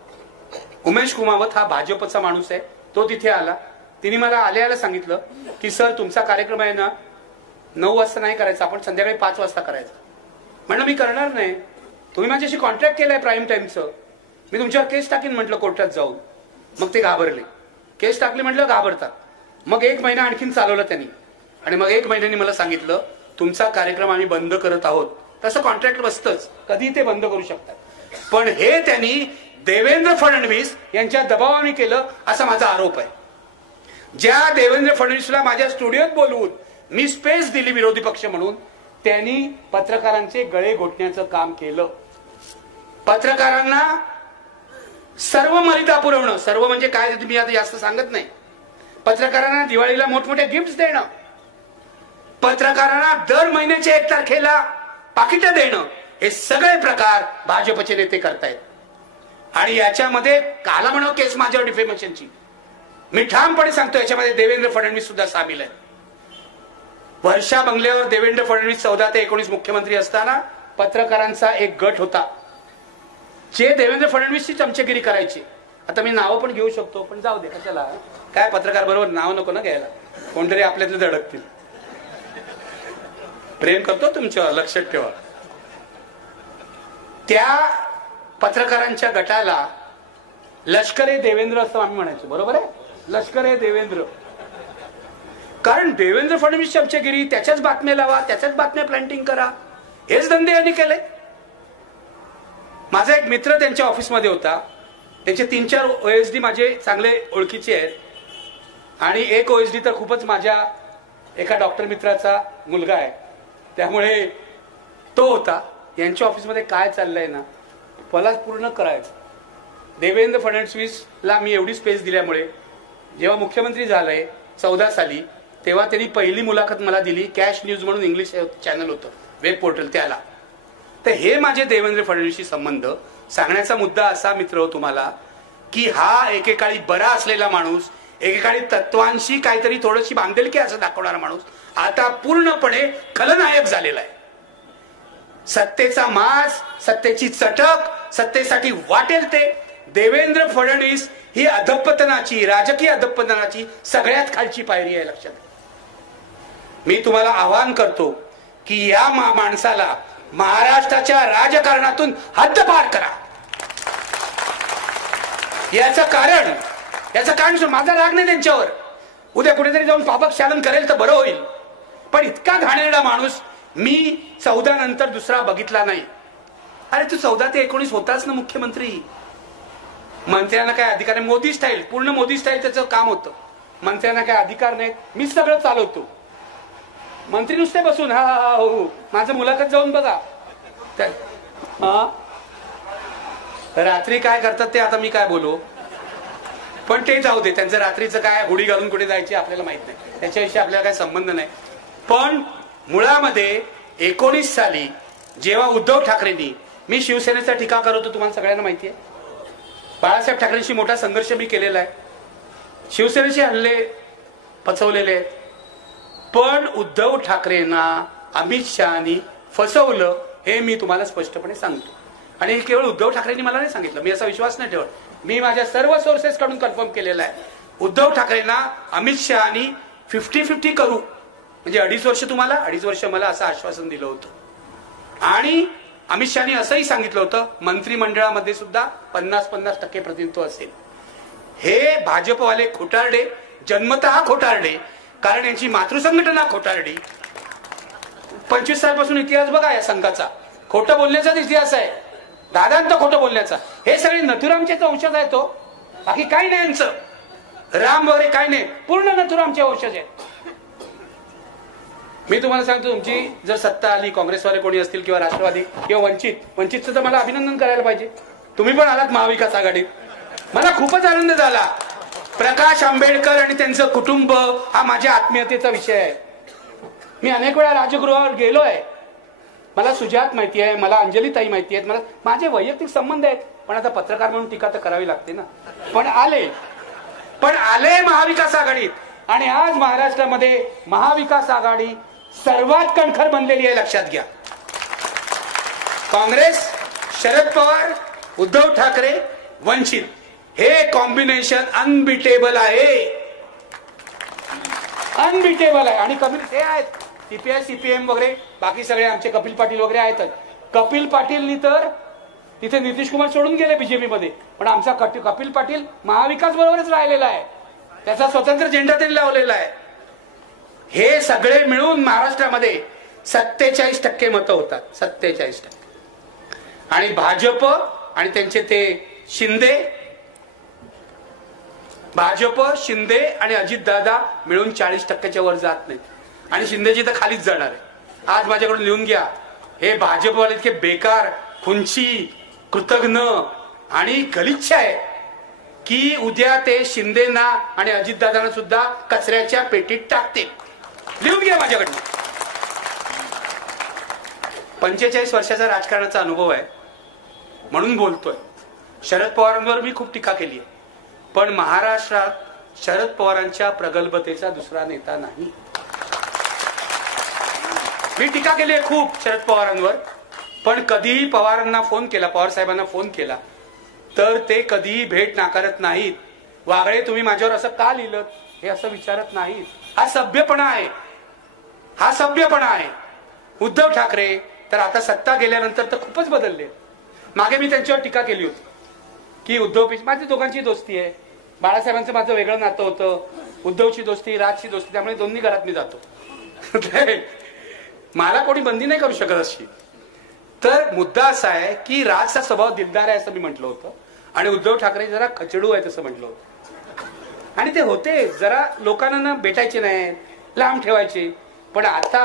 उमेश कुमावत हा भाजपचा माणूस आहे. तो तिथे आला. तिने मला आल्याला सांगितलं की सर तुमचा कार्यक्रम आहे ना 9 वाजता नाही करायचा, आपण संध्याकाळी 5 वाजता करायचा. म्हणलं मी करणार नाही, तुम्ही माझ्याशी कॉन्ट्रॅक्ट केलाय प्राईम टाइमचं, मी तुमच्यावर केस टाकीन म्हटलं कोर्टात जाऊन. मग ते घाबरले. केस टाकली म्हटलं घाबरतात. मग 1 महिना आणखीन चालवलं त्यांनी. आणि मग 1 महिन्यानी मला सांगितलं तुमचा कार्यक्रम आम्ही बंद करत आहोत. तसं कॉन्ट्रॅक्ट बसतंच, कधी ते बंद करू शकतात. पण हे त्यांनी देवेंद्र फडणवीस यांच्या दबावाने केलं असा माझा आरोप आहे. ज्या देवेंद्र फडणवीसला माझ्या स्टुडिओत बोलवून मी स्पेस दिली विरोधी पक्ष म्हणून, त्यांनी पत्रकारांचे गळे घोटण्याचं काम केलं. पत्रकारांना सर्व मर्यादा पुरवणं, सर्व म्हणजे काय ते मी आता जास्त सांगत नाही. पत्रकारांना दिवाळीला मोठमोठे गिफ्ट देणं, पत्रकारांना दर महिन्याच्या 1 तारखेला पाकिटं देणं, हे सगळे प्रकार भाजपचे नेते करतायत. आणि याच्यामध्ये काला म्हणून केस माझ्यावर डिफेमेशनची, मी ठामपणे सांगतो याच्यामध्ये देवेंद्र फडणवीस सुद्धा सामील आहे. वर्षा बंगल्यावर देवेंद्र फडणवीस 14 ते 19 मुख्यमंत्री असताना पत्रकारांचा एक गट होता जे देवेंद्र फडणवीसची चमचेगिरी करायची. आता मी नावं पण घेऊ शकतो, पण जाऊ दे कशाला, काय पत्रकार बरोबर नाव नको ना घ्यायला, कोणतरी आपल्यातले धडकतील. प्रेम करतो तुमच्यावर, लक्षात ठेवा. त्या पत्रकारांच्या गटाला लष्करे देवेंद्र असं आम्ही म्हणायचो, बरोबर आहे, लष्करे देवेंद्र. कारण देवेंद्र फडणवीस चमचेगिरी, त्याच्याच बातम्या लावा, त्याच्याच बातम्या प्लॅन्टिंग करा, हेच धंदे यांनी केले. माझा एक मित्र त्यांच्या ऑफिसमध्ये होता. त्यांचे 3-4 OSD माझे चांगले ओळखीचे आहेत आणि एक OSD तर खूपच माझ्या एका डॉक्टर मित्राचा मुलगा आहे. त्यामुळे तो होता. यांच्या ऑफिसमध्ये काय चाललंय ना मला पूर्ण करायचं. देवेंद्र फडणवीसला मी एवढी स्पेस दिल्यामुळे जेव्हा मुख्यमंत्री झालंय 14 साली तेव्हा त्यांनी पहिली मुलाखत मला दिली. कॅश न्यूज म्हणून इंग्लिश चॅनल होतं, वेब पोर्टल त्याला. तर हे माझे देवेंद्र फडणवीसशी संबंध सांगण्याचा मुद्दा असा मित्र हो तुम्हाला की हा एकेकाळी बरा असलेला माणूस, एकेकाळी तत्वांशी काहीतरी थोडीशी बांधिलकी असं दाखवणारा माणूस आता पूर्णपणे खलनायक झालेला आहे. सत्तेचा मास, सत्तेची चटक, सत्तेसाठी वाटेल ते. देवेंद्र फडणवीस ही अधपतनाची, राजकीय अधपतनाची सगळ्यात खालची पायरी आहे, लक्षात. मी तुम्हाला आवाहन करतो की या माणसाला महाराष्ट्राच्या राजकारणातून हद्दपार करा. याचं कारण माझा राग नाही त्यांच्यावर. उद्या कुठेतरी जाऊन पापक्षालन करेल तर बरं होईल. पण इतका घाणेरडा माणूस मी 14 नंतर दुसरा बघितला नाही. अरे तू 14 ते 19 होताच ना मुख्यमंत्री. मंत्र्यांना काय अधिकार नाही. मोदी स्टाईल, पूर्ण मोदी स्टाईल त्याचं काम होतं. मंत्र्यांना काय अधिकार नाहीत, मीच सगळं चालवतो. मंत्री नुसते बसून हा हा हो, माझं मुलाखत जाऊन बघा. रात्री काय करतात ते आता मी काय बोलू. पण ते जाऊ दे. त्यांचं रात्रीचं काय हुडी घालून कुठे जायची आपल्याला माहित नाही, त्याच्याविषयी आपल्याला काही संबंध नाही. पण मुळामध्ये 19 साली जेव्हा उद्धव ठाकरेंनी, मी शिवसेनेचा टीका करत होतो तुम्हाला सगळ्यांना माहिती आहे. बाळासाहेब ठाकरेंशी मोठा संघर्ष मी केलेला आहे. शिवसेनेचे हल्ले पचवलेले आहेत. पण उद्धव ठाकरेंना अमित शहानी फसवलं हे मी तुम्हाला स्पष्टपणे सांगतो. आणि हे केवळ उद्धव ठाकरेंनी मला नाही सांगितलं, मी असा विश्वास नाही ठेवत. मी माझ्या सर्व सोर्सेस कडून कन्फर्म केलेला आहे. उद्धव ठाकरेंना अमित शहानी 50-50 करू, म्हणजे 2.5 वर्ष तुम्हाला 2.5 वर्ष मला असं आश्वासन दिलं होतं. आणि अमित शहानी असंही सांगितलं होतं मंत्रिमंडळामध्ये सुद्धा 50-50% प्रतिनिधित्व असेल. हे भाजपवाले खोटारडे, जन्मतः खोटारडे, कारण यांची मातृसंघटना खोटारडी. 25 सालपासून इतिहास बघा या संघाचा. खोटं बोलण्याचाच इतिहास आहे, दादांत खोटं बोलण्याचा. हे सगळे नथुरामचेच वंशज आहेत तो, बाकी काही नाही यांचं. राम वगैरे काही नाही, पूर्ण नथुरामचे वंशज आहेत. मी तुम्हाला सांगतो, तुमची जर सत्ता आली, काँग्रेसवाले कोणी असतील किंवा राष्ट्रवादी किंवा वंचितचं तर मला अभिनंदन करायला पाहिजे. तुम्ही पण आलात महाविकास आघाडीत, मला खूपच आनंद झाला. प्रकाश आंबेडकर आणि त्यांचं कुटुंब हा माझ्या आत्मीयतेचा विषय आहे. मी अनेक वेळा राजगृहावर गेलोय. मला सुजात माहिती आहे, मला अंजलीताई माहिती आहेत, मला माझे वैयक्तिक संबंध आहेत. पण आता पत्रकार म्हणून टीका तर करावी लागते ना. पण आले महाविकास आघाडीत. आणि आज महाराष्ट्रामध्ये महाविकास आघाडी सर्वात कणखर बनलेली आहे, लक्षात घ्या. काँग्रेस, शरद पवार, उद्धव ठाकरे, वंचित, हे कॉम्बिनेशन अनबिटेबल आहे. अनबिटेबल आहे. आणि कपिल ते आहेत, CPI CPM वगैरे, बाकी सगळे आमचे कपिल पाटील वगैरे आहेतच. कपिल पाटीलनी तर तिथे नितीश कुमार सोडून गेले बीजेपी मध्ये, पण आमचा कपिल पाटील महाविकास बरोबरच राहिलेला आहे. त्याचा स्वतंत्र झेंडा त्यांनी लावलेला आहे. हे सगळे मिळून महाराष्ट्रामध्ये 47% मतं होतात, 47%. आणि भाजप आणि त्यांचे ते भाजप, शिंदे आणि अजितदादा मिळून 40%च्या वर जात नाहीत. आणि शिंदेजी तर खालीच जाणार आहे. आज माझ्याकडून लिहून घ्या. हे भाजपवाले इतके बेकार, खुंची, कृतघ्न आणि गलिच्छ आहे की उद्या ते शिंदेना आणि अजितदादांना सुद्धा कचऱ्याच्या पेटीत टाकतील. लिहून घ्या माझ्याकडनं. 45 वर्षाचा राजकारणाचा अनुभव आहे म्हणून बोलतोय. शरद पवारांवर मी खूप टीका केली आहे, पण महाराष्ट्रात शरद पवारांच्या प्रगल्भतेचा दुसरा नेता नाही. मी टीका केली आहे खूप शरद पवारांवर, पण कधीही पवारांना फोन केला, पवार साहेबांना फोन केला तर ते कधीही भेट नाकारत नाहीत. वागळे तुम्ही माझ्यावर असं का लिहिलं हे असं विचारत नाहीत. हा सभ्यपणा आहे, हा सभ्यपणा आहे. उद्धव ठाकरे तर आता सत्ता गेल्यानंतर तर खूपच बदलले. मागे मी त्यांच्यावर टीका केली होती की उद्धव, माझी दोघांची दोस्ती आहे. बाळासाहेबांचं माझं वेगळं नातं होतं, उद्धवची दोस्ती, राजची दोस्ती, त्यामुळे दोन्ही घरात मी जातो. मला कोणी बंदी नाही करू शकत अशी. तर मुद्दा असा आहे की राजचा स्वभाव दिलदार आहे असं मी म्हटलं होतं आणि उद्धव ठाकरे जरा खचडू आहेत असं म्हटलं होतं आणि ते होते जरा लोकांना भेटायचे नाही, लांब ठेवायचे. पण आता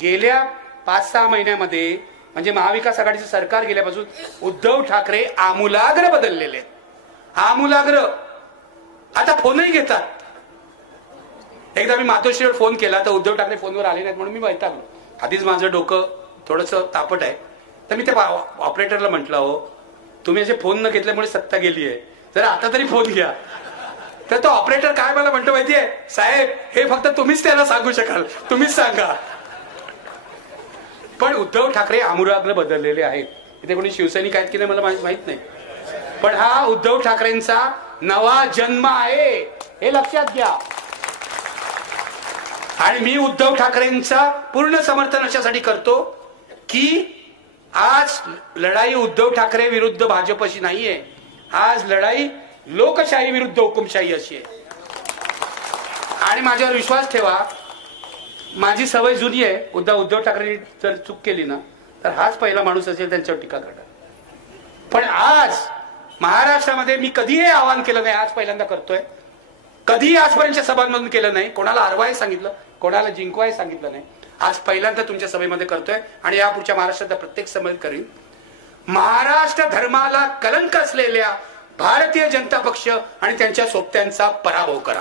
गेल्या 5-6 महिन्यामध्ये म्हणजे महाविकास आघाडीचं सरकार गेल्यापासून उद्धव ठाकरे आमूलाग्र बदललेले आहेत. आमूलाग्र. आता फोनही घेतात. एकदा मी मातोश्रीवर फोन केला तर उद्धव ठाकरे फोनवर आले नाहीत म्हणून मी वैतागलो. आधीच माझं डोकं थोडंसं तापट आहे. तर मी त्या ऑपरेटरला म्हटलं, हो तुम्ही असे फोन न घेतल्यामुळे सत्ता गेली आहे, जर आता तरी फोन घ्या. तर तो ऑपरेटर काय मला म्हणतो माहितीये, साहेब हे फक्त तुम्हीच त्याला सांगू शकाल, तुम्हीच सांगा. पण उद्धव ठाकरे आमूलाग्र बदललेले आहेत. इथे कोणी शिवसैनिक आहेत की नाही मला माहित नाही, पण हा उद्धव ठाकरेंचा नवा जन्म आहे हे लक्षात घ्या. आणि मी उद्धव ठाकरेंचा पूर्ण समर्थन अशासाठी करतो की आज लढाई उद्धव ठाकरे विरुद्ध भाजपशी नाहीये, आज लढाई लोकशाही विरुद्ध हुकुमशाही अशी आहे. आणि माझ्यावर विश्वास ठेवा, माझी सवय जुनी आहे. उद्धव ठाकरे जर चूक केली ना तर हाच पहिला माणूस असेल त्यांच्यावर टीका करणार. पण आज महाराष्ट्रामध्ये मी कधीही आवाहन केलं नाही, आज पहिल्यांदा करतोय. कधीही आजपर्यंतच्या सभांमधून केलं नाही. कोणाला हरवाय सांगितलं, कोणाला जिंकवाय सांगितलं नाही. आज पहिल्यांदा तुमच्या सभेमध्ये करतोय आणि यापुढच्या महाराष्ट्राच्या प्रत्येक सभेत करीन. महाराष्ट्र धर्माला कलंक असलेल्या भारतीय जनता पक्ष आणि त्यांच्या सोबत्यांचा पराभव करा.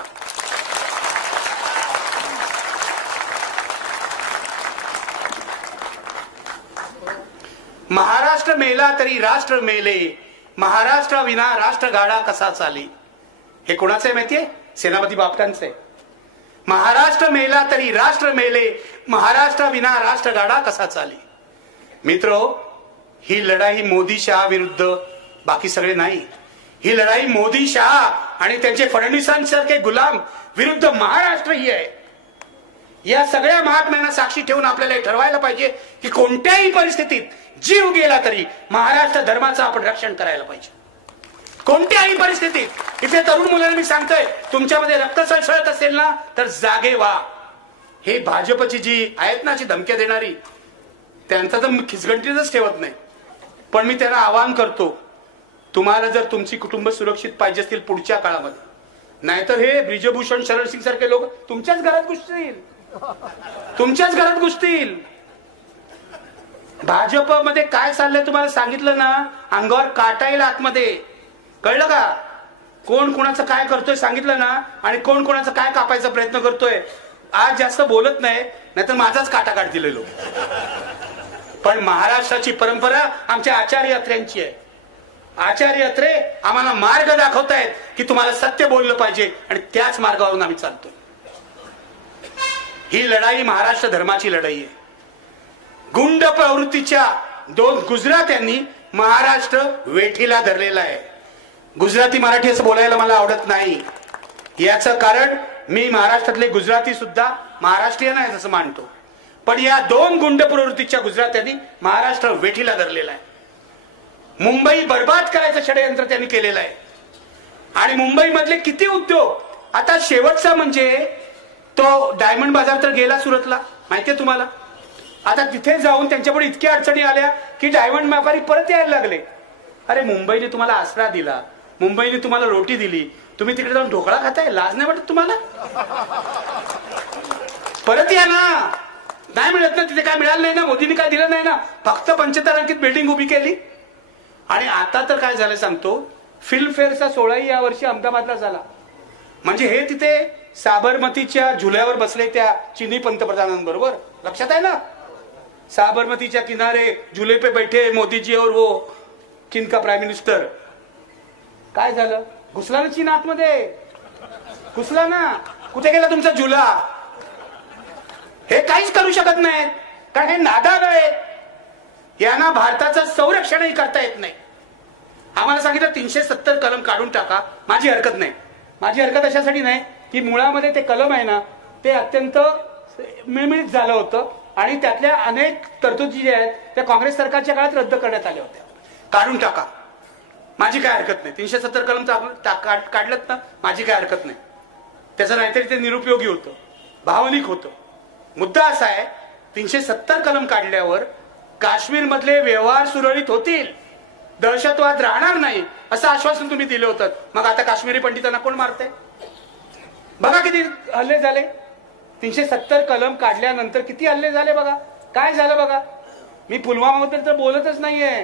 महाराष्ट्र मेला तरी राष्ट्र मेले, महाराष्ट्र विना राष्ट्र गाडा कसा चाले. हे कोणाचं आहे माहितीये? सेनापती बापटांचं आहे. महाराष्ट्र मेला तरी राष्ट्र मेले, महाराष्ट्र विना राष्ट्र गाडा कसा चाले. मित्रो, ही लढाई मोदी शहा विरुद्ध बाकी सगळे नाही. ही लढाई मोदी शहा आणि त्यांचे फडणवीसांसारखे गुलाम विरुद्ध महाराष्ट्र ही आहे. या सगळ्या महात्म्यांना साक्षी ठेवून आपल्याला ठरवायला पाहिजे की कोणत्याही परिस्थितीत जीव गेला तरी महाराष्ट्र धर्माचं आपण रक्षण करायला पाहिजे. कोणत्याही परिस्थितीत. इथे तरुण मुलांना मी सांगतोय, तुमच्यामध्ये रक्त सळसळत असेल ना तर जागे व्हा. हे भाजपची जी आहेत ना अशी धमक्या देणारी, त्यांचा तर खिचगंटीच ठेवत नाही. पण मी त्यांना आवाहन करतो, तुम्हाला जर तुमची कुटुंब सुरक्षित पाहिजे असतील पुढच्या काळामध्ये, नाहीतर हे ब्रिजभूषण शरण सिंग सारखे लोक तुमच्याच घरात घुसतील, तुमच्याच घरात घुसतील. भाजपमध्ये काय चाललंय तुम्हाला सांगितलं ना, अंगावर काटा येईल आतमध्ये. कळलं का? कोण कोणाचं काय करतोय सांगितलं ना, आणि कोण कोणाचं काय कापायचा प्रयत्न करतोय. आज जास्त बोलत नाही, नाहीतर माझाच काटा काढतील लोक. पण महाराष्ट्राची परंपरा आमच्या आचार्य अत्रेंची आहे. आचार्य अत्रे आम्हाला मार्ग दाखवतायत की तुम्हाला सत्य बोललं पाहिजे आणि त्याच मार्गावरून आम्ही चालतोय. ही लढाई महाराष्ट्र धर्माची लढाई आहे. गुंड प्रवृत्तीच्या 2 गुजरात्यांनी महाराष्ट्र वेठीला धरलेला आहे. गुजराती मराठी असं बोलायला मला आवडत नाही. याचं कारण मी महाराष्ट्रातले गुजराती सुद्धा महाराष्ट्रीयन आहेत असं मानतो. पण या 2 गुंड प्रवृत्तीच्या गुजरात्यांनी महाराष्ट्र वेठीला धरलेला आहे. मुंबई बर्बाद करायचं षडयंत्र त्यांनी केलेलं आहे. आणि मुंबईमधले किती उद्योग, आता शेवटचा म्हणजे तो डायमंड बाजार तर गेला सुरतला, माहितीये तुम्हाला. आता तिथे जाऊन त्यांच्यापुढे इतक्या अडचणी आल्या की डायमंड व्यापारी परत यायला लागले. अरे मुंबईने तुम्हाला आसरा दिला, मुंबईने तुम्हाला रोटी दिली, तुम्ही तिकडे जाऊन ढोकळा खाताय, लाज नाही वाटत तुम्हाला? परत या ना. नाही मिळत ना तिथे, काय मिळालं नाही ना, मोदींनी काय दिलं नाही ना, फक्त 75 अंकित बिल्डिंग उभी केली. आणि आता तर काय झालं सांगतो, फिल्मफेअरचा सोहळाही या वर्षी अहमदाबादला झाला. म्हणजे हे तिथे साबरमतीच्या झुल्यावर बसले त्या चीनी पंतप्रधानांबरोबर, लक्षात आहे ना. साबरमतीच्या किनारे झुले पे बैठे मोदी जी और वो चीन का प्राइम मिनिस्टर. काय झालं? घुसला ना चीन आतमध्ये, घुसला ना. कुठे गेला तुमचा झुला? हे काहीच करू शकत नाहीत कारण हे नादार आहेत. यांना भारताचं संरक्षणही करता येत नाही. आम्हाला सांगितलं 370 कलम काढून टाका. माझी हरकत नाही. माझी हरकत अशासाठी नाही की मुळामध्ये ते कलम आहे ना ते अत्यंत मिळमिळीत झालं होतं आणि त्यातल्या अनेक तरतुदी ज्या आहेत त्या काँग्रेस सरकारच्या काळात रद्द करण्यात आल्या होत्या. काढून टाका, माझी काय हरकत नाही. 370 कलम काढलं ना, माझी काय हरकत नाही. त्याचं नाहीतरी ते निरुपयोगी होतं, भावनिक होतं. मुद्दा असा आहे 370 कलम काढल्यावर काश्मीर मधले व्यवहार सुरळीत होतील, दहशतवाद राहणार नाही असं आश्वासन तुम्ही दिलं होतं. मग आता काश्मीरी पंडितांना कोण मारते? बघा किती हल्ले झाले. 370 कलम काढल्यानंतर किती हल्ले झाले बघा. काय झालं बघा. मी पुलवामाबद्दल तर बोलतच नाहीये,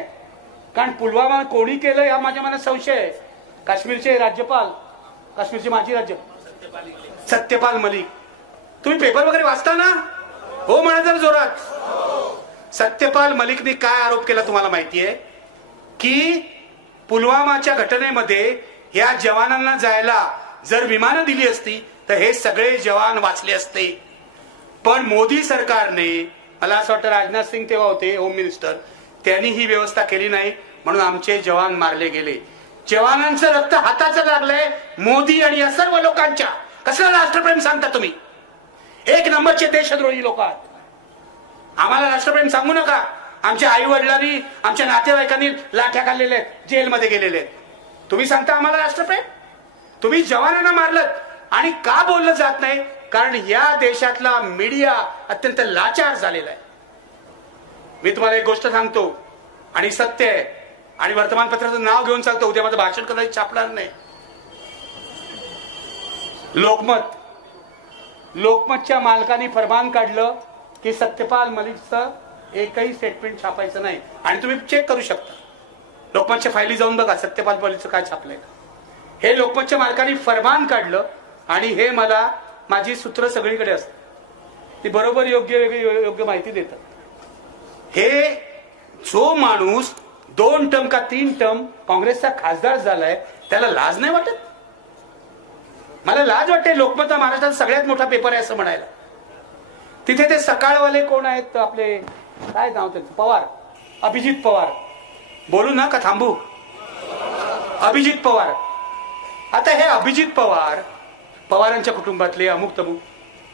कारण पुलवामा कोणी केलं या माझ्या मनात संशय आहे. काश्मीरचे राज्यपाल, काश्मीरचे माजी राज्य सत्यपाल मलिक, तुम्ही पेपर वगैरे वाचता ना? हो म्हणा जर जोरात. सत्यपाल मलिकने काय आरोप केला तुम्हाला माहितीये की पुलवामाच्या घटनेमध्ये या जवानांना जायला जर विमानं दिली असती तर हे सगळे जवान वाचले असते. पण मोदी सरकारने, मला असं वाटतं राजनाथ सिंग तेव्हा होते होम मिनिस्टर, त्यांनी ही व्यवस्था केली नाही म्हणून आमचे जवान मारले गेले. जवानांचं रक्त हाताचं लागलंय मोदी आणि या सर्व लोकांच्या. कसलं राष्ट्रप्रेम सांगता तुम्ही? एक नंबरचे देशद्रोही लोक आहात. आम्हाला राष्ट्रप्रेम सांगू नका. आमच्या आई वडिलांनी, आमच्या नातेवाईकांनी लाठ्या खाल्लेल्या आहेत, जेलमध्ये गेलेले आहेत. तुम्ही सांगता आम्हाला राष्ट्रप्रेम? तुम्ही जवानांना मारलं. आणि का बोललं जात नाही? कारण या देशातला मीडिया अत्यंत लाचार झालेला आहे. मी तुम्हाला एक गोष्ट सांगतो आणि सत्य आहे, आणि वर्तमानपत्राचं नाव घेऊन सांगतो, उद्या माझं भाषण कदाचित छापणार नाही. लोकमतच्या मालकांनी फरमान काढलं की सत्यपाल मलिकचं एकही स्टेटमेंट छापायचं नाही. आणि तुम्ही चेक करू शकता, लोकमतच्या फायली जाऊन बघा सत्यपाल मलिकचं काय छापलंय. हे लोकमतच्या मालकांनी फरमान काढलं आणि हे मला माझी सूत्र सगळीकडे असतात, ती बरोबर योग्य माहिती देतात. हे जो माणूस 2 टर्म का 3 टर्म काँग्रेसचा खासदार झालाय त्याला लाज नाही वाटत? मला लाज वाटते. लोकमत महाराष्ट्रात सगळ्यात मोठा पेपर आहे असं म्हणायला. तिथे ते सकाळवाले कोण आहेत आपले, काय नाव त्यांचं, पवार, अभिजित पवार. बोलू ना का थांबू? अभिजित पवार. आता हे अभिजित पवार, पवारांच्या कुटुंबातले अमुक तमुक,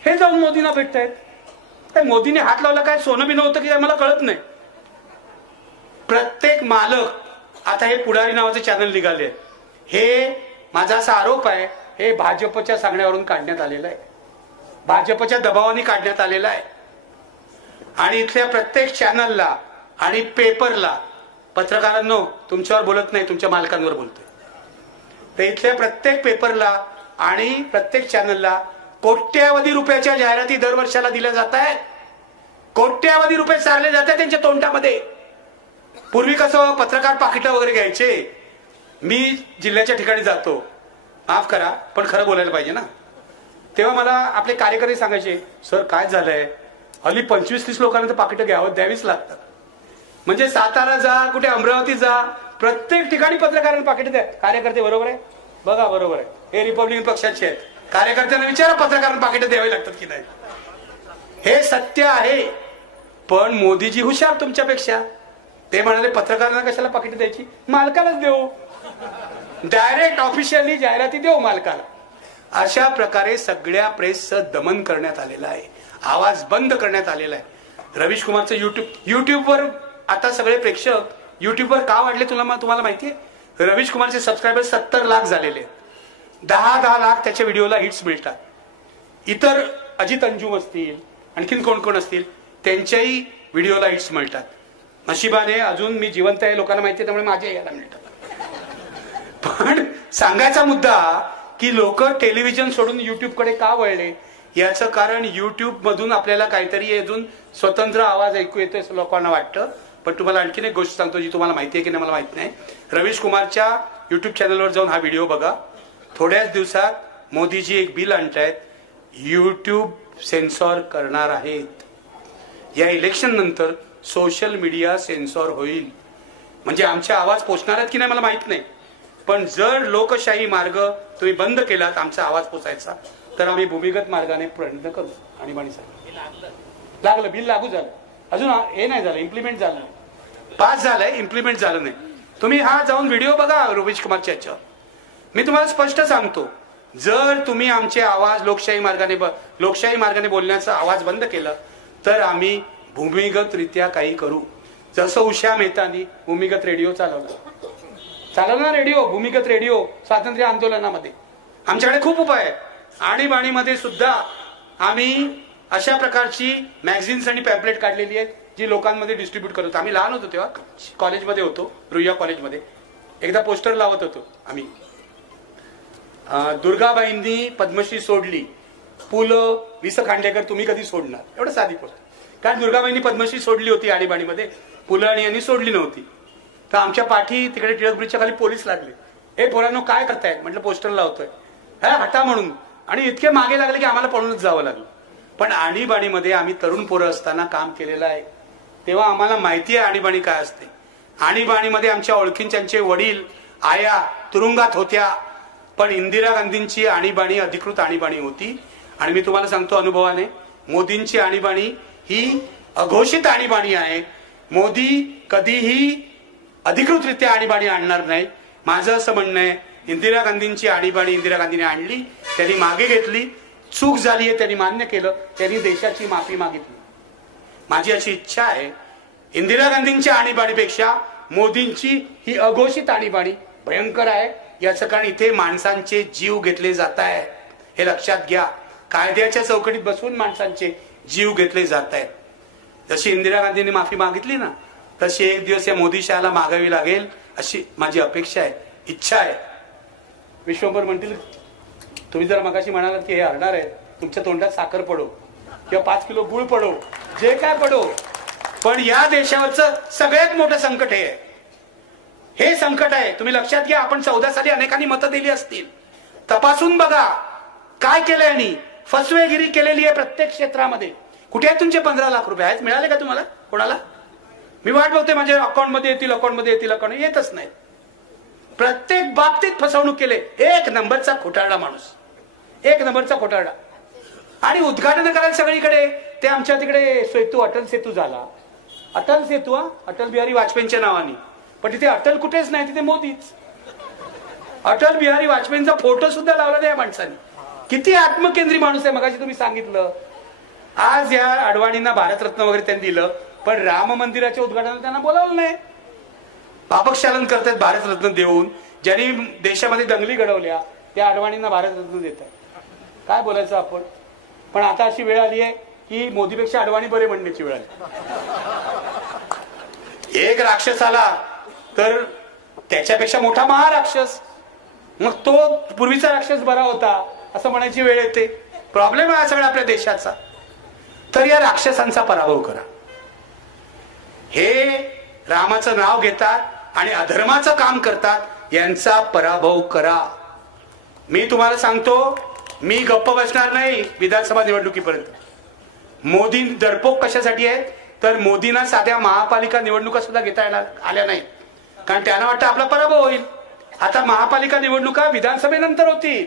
हे जाऊन मोदींना भेटतायत. मोदीने हात लावला काय सोनं बी नव्हतं की मला कळत नाही. प्रत्येक मालक, आता हे पुढारी नावाचे चॅनल निघाले, हे माझा असा आरोप आहे, हे भाजपच्या सांगण्यावरून काढण्यात आलेलं आहे, भाजपच्या दबावाने काढण्यात आलेलं आहे. आणि इथल्या प्रत्येक चॅनलला आणि पेपरला, पत्रकारांनो तुमच्यावर बोलत नाही, तुमच्या मालकांवर बोलतोय, तर इथल्या प्रत्येक पेपरला आणि प्रत्येक चॅनलला कोट्यावधी रुपयाच्या जाहिराती दरवर्षाला दिल्या जात आहेत. कोट्यावधी रुपये सारले जात आहेत त्यांच्या तोंडामध्ये. पूर्वी कसं पत्रकार पाकिटं वगैरे घ्यायचे. मी जिल्ह्याच्या ठिकाणी जातो, माफ करा पण खरं बोलायला पाहिजे ना, तेव्हा मला आपले कार्यकर्ते सांगायचे, सर काय झालंय, हल्ली 25-30 लोकांना तर पाकिटं द्यावीच लागतात. म्हणजे सातारा जा, कुठे अमरावती जा, प्रत्येक ठिकाणी पत्रकारांना पाकिटं द्या. कार्यकर्ते बरोबर आहे? बघा बरोबर आहे. हे रिपब्लिकन पक्षाचे आहेत. कार्यकर्त्यांना विचारा पत्रकारांना पाकिटं द्यावी लागतात की नाही. हे सत्य आहे. पण मोदीजी हुशार तुमच्यापेक्षा. ते म्हणाले पत्रकारांना कशाला पाकिटं द्यायची, मालकालाच देऊ, डायरेक्ट ऑफिशियली जाहिराती देऊ मालकाला. अशा प्रकारे सगळ्या प्रेसचं दमन करण्यात आलेलं आहे, आवाज बंद करण्यात आलेला आहे. रवीश कुमारचं युट्यूबवर आता सगळे प्रेक्षक युट्यूबवर का वाढले तुम्हाला माहितीये? रवीश कुमारचे सबस्क्रायबर 70 लाख झालेले आहेत. 10 लाख त्याच्या व्हिडिओला हिट्स मिळतात. इतर अजित अंजुम असतील, आणखीन कोण कोण असतील, त्यांच्याही व्हिडिओला हिट्स मिळतात. नशिबाने अजून मी जिवंत आहे, लोकांना माहिती आहे, त्यामुळे माझ्या याला मिळतात. पण सांगायचा मुद्दा की लोक टेलिव्हिजन सोडून युट्यूबकडे का वळले, याचं कारण युट्यूब मधून आपल्याला काहीतरी अजून स्वतंत्र आवाज ऐकू येतोय असं लोकांना वाटतं. पण तुम्हाला आणखीन एक गोष्ट सांगतो जी तुम्हाला माहिती आहे की नाही मला माहित नाही. रवीश कुमारच्या युट्यूब चॅनलवर जाऊन हा व्हिडिओ बघा. थोड्याच दिवसात मोदीजी एक बिल आणतायत, युट्यूब सेन्सॉर करणार आहेत. या इलेक्शन नंतर सोशल मीडिया सेन्सॉर होईल. म्हणजे आमचे आवाज पोचणार आहेत की नाही मला माहित नाही, पण जर लोकशाही मार्ग तुम्ही बंद केलात आमचा आवाज पोचायचा, तर आम्ही भूमिगत मार्गाने प्रयत्न करू. आणि लागलं बिल लागू झालं, अजून हे नाही झालं, इम्प्लिमेंट झालं नाही. पास झालंय, इम्प्लिमेंट झालं नाही. तुम्ही हा जाऊन व्हिडिओ बघा रवीश कुमारच्या याच्यावर. मी तुम्हाला स्पष्ट सांगतो, जर तुम्ही आमचे आवाज लोकशाही मार्गाने बोलण्याचा आवाज बंद केला तर आम्ही भूमिगतरित्या काही करू. जसं उषा मेहतानी भूमिगत रेडिओ चालवला रेडिओ, भूमिगत रेडिओ स्वातंत्र्य आंदोलनामध्ये. आमच्याकडे खूप उपाय आहेत. आणीबाणीमध्ये सुद्धा आम्ही अशा प्रकारची मॅगझिन्स आणि पॅम्पलेट काढलेली आहेत जी लोकांमध्ये डिस्ट्रीब्यूट करत होतो. आम्ही लहान होतो तेव्हा, कॉलेजमध्ये होतो, रुईया कॉलेजमध्ये. एकदा पोस्टर लावत होतो आम्ही, दुर्गाबाईंनी पद्मश्री सोडली, पु ल वि स खांडेकर तुम्ही कधी सोडणार, एवढं साधी पोस्ट. कारण दुर्गाबाईंनी पद्मश्री सोडली होती आणीबाणीमध्ये, पु ल आणि यांनी सोडली नव्हती. तर आमच्या पाठी तिकडे टिळक ब्रिजच्या खाली पोलीस लागले. हे पोरांनो काय करतायत म्हटलं, पोस्टर लावतोय. हटा म्हणून. आणि इतके मागे लागले की आम्हाला पळूनच जावं लागलं. पण आणीबाणीमध्ये आम्ही तरुण पोरं असताना काम केलेलं आहे, तेव्हा आम्हाला माहिती आहे आणीबाणी काय असते. आणीबाणीमध्ये आमच्या ओळखींचे वडील आया तुरुंगात होत्या, पण इंदिरा गांधींची आणीबाणी अधिकृत आणीबाणी होती. आणि मी तुम्हाला सांगतो अनुभवाने, मोदींची आणीबाणी ही अघोषित आणीबाणी आहे. मोदी कधीही अधिकृतरित्या आणीबाणी आणणार नाही. माझं असं म्हणणं आहे, इंदिरा गांधींची आणीबाणी इंदिरा गांधीने आणली, त्यांनी मागे घेतली, चूक झाली आहे त्यांनी मान्य केलं, त्यांनी देशाची माफी मागितली. माझी अशी इच्छा आहे, इंदिरा गांधींच्या आणीबाणीपेक्षा मोदींची ही अघोषित आणीबाणी भयंकर आहे. याचं कारण इथे माणसांचे जीव घेतले जात आहेत, हे लक्षात घ्या. कायद्याच्या चौकटीत बसून माणसांचे जीव घेतले जात आहेत. जशी इंदिरा गांधींनी माफी मागितली ना, तशी एक दिवस या मोदी शहाला मागावी लागेल, अशी माझी अपेक्षा आहे, इच्छा आहे. विश्वंभर म्हणतील, तुम्ही जर मगाशी म्हणालात की हे हरणार आहे, तुमच्या तोंडात साखर पडो किंवा 5 किलो गुळ पडो, जे काय पडो, पण या देशावरचं सगळ्यात मोठं संकट हे संकट आहे. तुम्ही लक्षात घ्या, आपण 14 साली अनेकांनी मतं दिली असतील. तपासून बघा काय केलंय यांनी. फसवेगिरी केलेली आहे प्रत्येक क्षेत्रामध्ये. कुठे आहेत तुमचे 15 लाख रुपये? आहेत, मिळाले का तुम्हाला? कोणाला? मी वाट बघते, माझ्या अकाउंटमध्ये येतील, अकाउंटमध्ये येतील, अकाउंट येतच नाही. प्रत्येक बाबतीत फसवणूक केले. एक नंबरचा खोटारडा माणूस, एक नंबरचा खोटारडा. आणि उद्घाटन करायला सगळीकडे ते आमच्या तिकडे सेतू, अटल सेतू झाला. अटल सेतू, अटल बिहारी वाजपेयींच्या नावाने, पण तिथे अटल कुठेच नाही, तिथे मोदीच. अटल बिहारी वाजपेयींचा फोटो सुद्धा लावला त्या माणसाने. किती आत्मकेंद्री माणूस आहे. मगाशी तुम्ही सांगितलं, आज या अडवाणींना भारतरत्न वगैरे त्यांनी दिलं, पण राम मंदिराच्या उद्घाटनाला त्यांना बोलावलं नाही. पापक्षालन करतात भारतरत्न देऊन. ज्यांनी देशामध्ये दंगली घडवल्या त्या अडवाणींना भारतरत्न देतात. काय बोलायचं आपण? पण आता अशी वेळ आली आहे की मोदीपेक्षा अडवाणी बरे म्हणण्याची वेळ आली. एक राक्षस आला तर त्याच्यापेक्षा मोठा महाराक्षस, मग तो पूर्वीचा राक्षस बरा होता असं म्हणायची वेळ येते. प्रॉब्लेम आहे सगळा आपल्या देशाचा. तर या राक्षसांचा पराभव करा. हे रामाचं नाव घेतात आणि अधर्माचं काम करतात, यांचा पराभव करा. मी तुम्हाला सांगतो, मी गप्प बसणार नाही विधानसभा निवडणुकीपर्यंत. मोदी दडपोक कशासाठी आहेत, तर मोदींना साध्या महापालिका निवडणुका सुद्धा घेता येणार आल्या नाहीत, कारण त्यांना वाटतं आपला पराभव होईल. आता महापालिका निवडणुका विधानसभेनंतर होतील,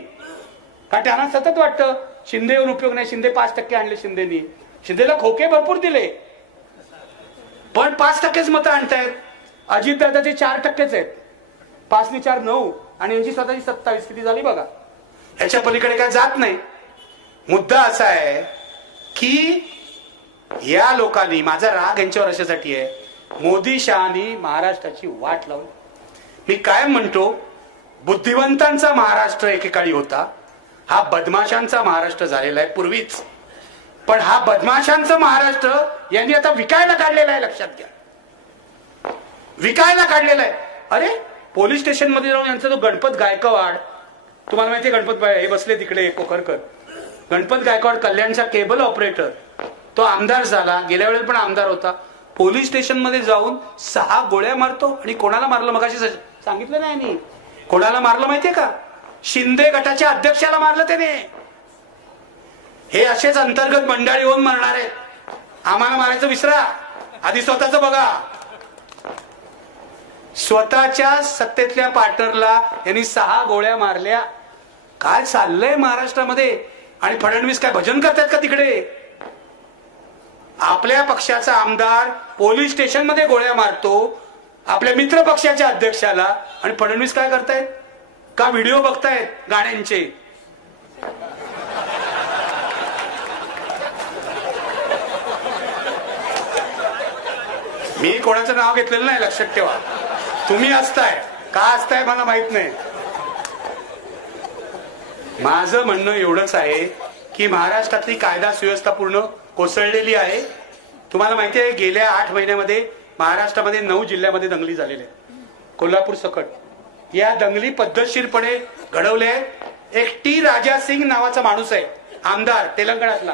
कारण त्यांना सतत वाटतं शिंदे येऊन उपयोग नाही. शिंदे 5% आणले शिंदेनी, शिंदेला खोके भरपूर दिले, पण 5%च मतं आणतायत. अजितदादाचे 4%च आहेत, 5 ने 4 9, आणि यांची स्वतःची 27. किती झाली बघा. याच्या पलीकडे काय जात नाही. मुद्दा असा आहे की या लोकांनी, माझा राग यांच्यावर अशासाठी आहे, मोदी शहानी महाराष्ट्राची वाट लावली. मी कायम म्हणतो, बुद्धिवंतांचा महाराष्ट्र एकेकाळी होता, हा बदमाशांचा महाराष्ट्र झालेला आहे पूर्वीच. पण हा बदमाशांचा महाराष्ट्र यांनी आता विकायला काढलेला आहे. लक्षात घ्या, विकायला काढलेला आहे. अरे पोलीस स्टेशन मध्ये जाऊन यांचा जो गणपत गायकवाड, तुम्हाला माहिती आहे गणपत हे बसले तिकडे कोकरकर, गणपत गायकवाड कल्याणचा केबल ऑपरेटर, तो आमदार झाला, गेल्या वेळेस पण आमदार होता. पोलीस स्टेशन मध्ये जाऊन 6 गोळ्या मारतो. आणि कोणाला मारलं मगाशी सांगितलं नाही मी, कोणाला मारलं माहितीये का? शिंदे गटाच्या अध्यक्षाला मारलं त्याने. हे असेच अंतर्गत मंडळी होऊन मरणार आहेत. आम्हाला मारायचं विसरा, आधी स्वतःच बघा. स्वतःच्या सत्तेतल्या पार्टनरला यांनी 6 गोळ्या मारल्या. काय चाललंय महाराष्ट्रामध्ये? आणि फडणवीस काय भजन करतात का तिकडे? आपल्या पक्षाचा आमदार पोलीस स्टेशन मध्ये गोळ्या मारतो आपल्या मित्र पक्षाच्या अध्यक्षाला, आणि फडणवीस काय करतायत? का व्हिडिओ बघतायत गाण्यांचे? मी कोणाचं नाव घेतलेलं नाही, लक्षात ठेवा. तुम्ही असताय का असताय मला माहित नाही. माझं म्हणणं एवढंच आहे की महाराष्ट्रातली कायदा सुव्यवस्था पूर्ण कोसळलेली आहे. तुम्हाला माहिती आहे गेल्या 8 महिन्यामध्ये महाराष्ट्रामध्ये 9 जिल्ह्यामध्ये दंगली झालेल्या आहेत, कोल्हापूर सकट. या दंगली पद्धतशीरपणे घडवल्या आहेत. एक टी राजा सिंग नावाचा माणूस आहे, आमदार तेलंगणातला,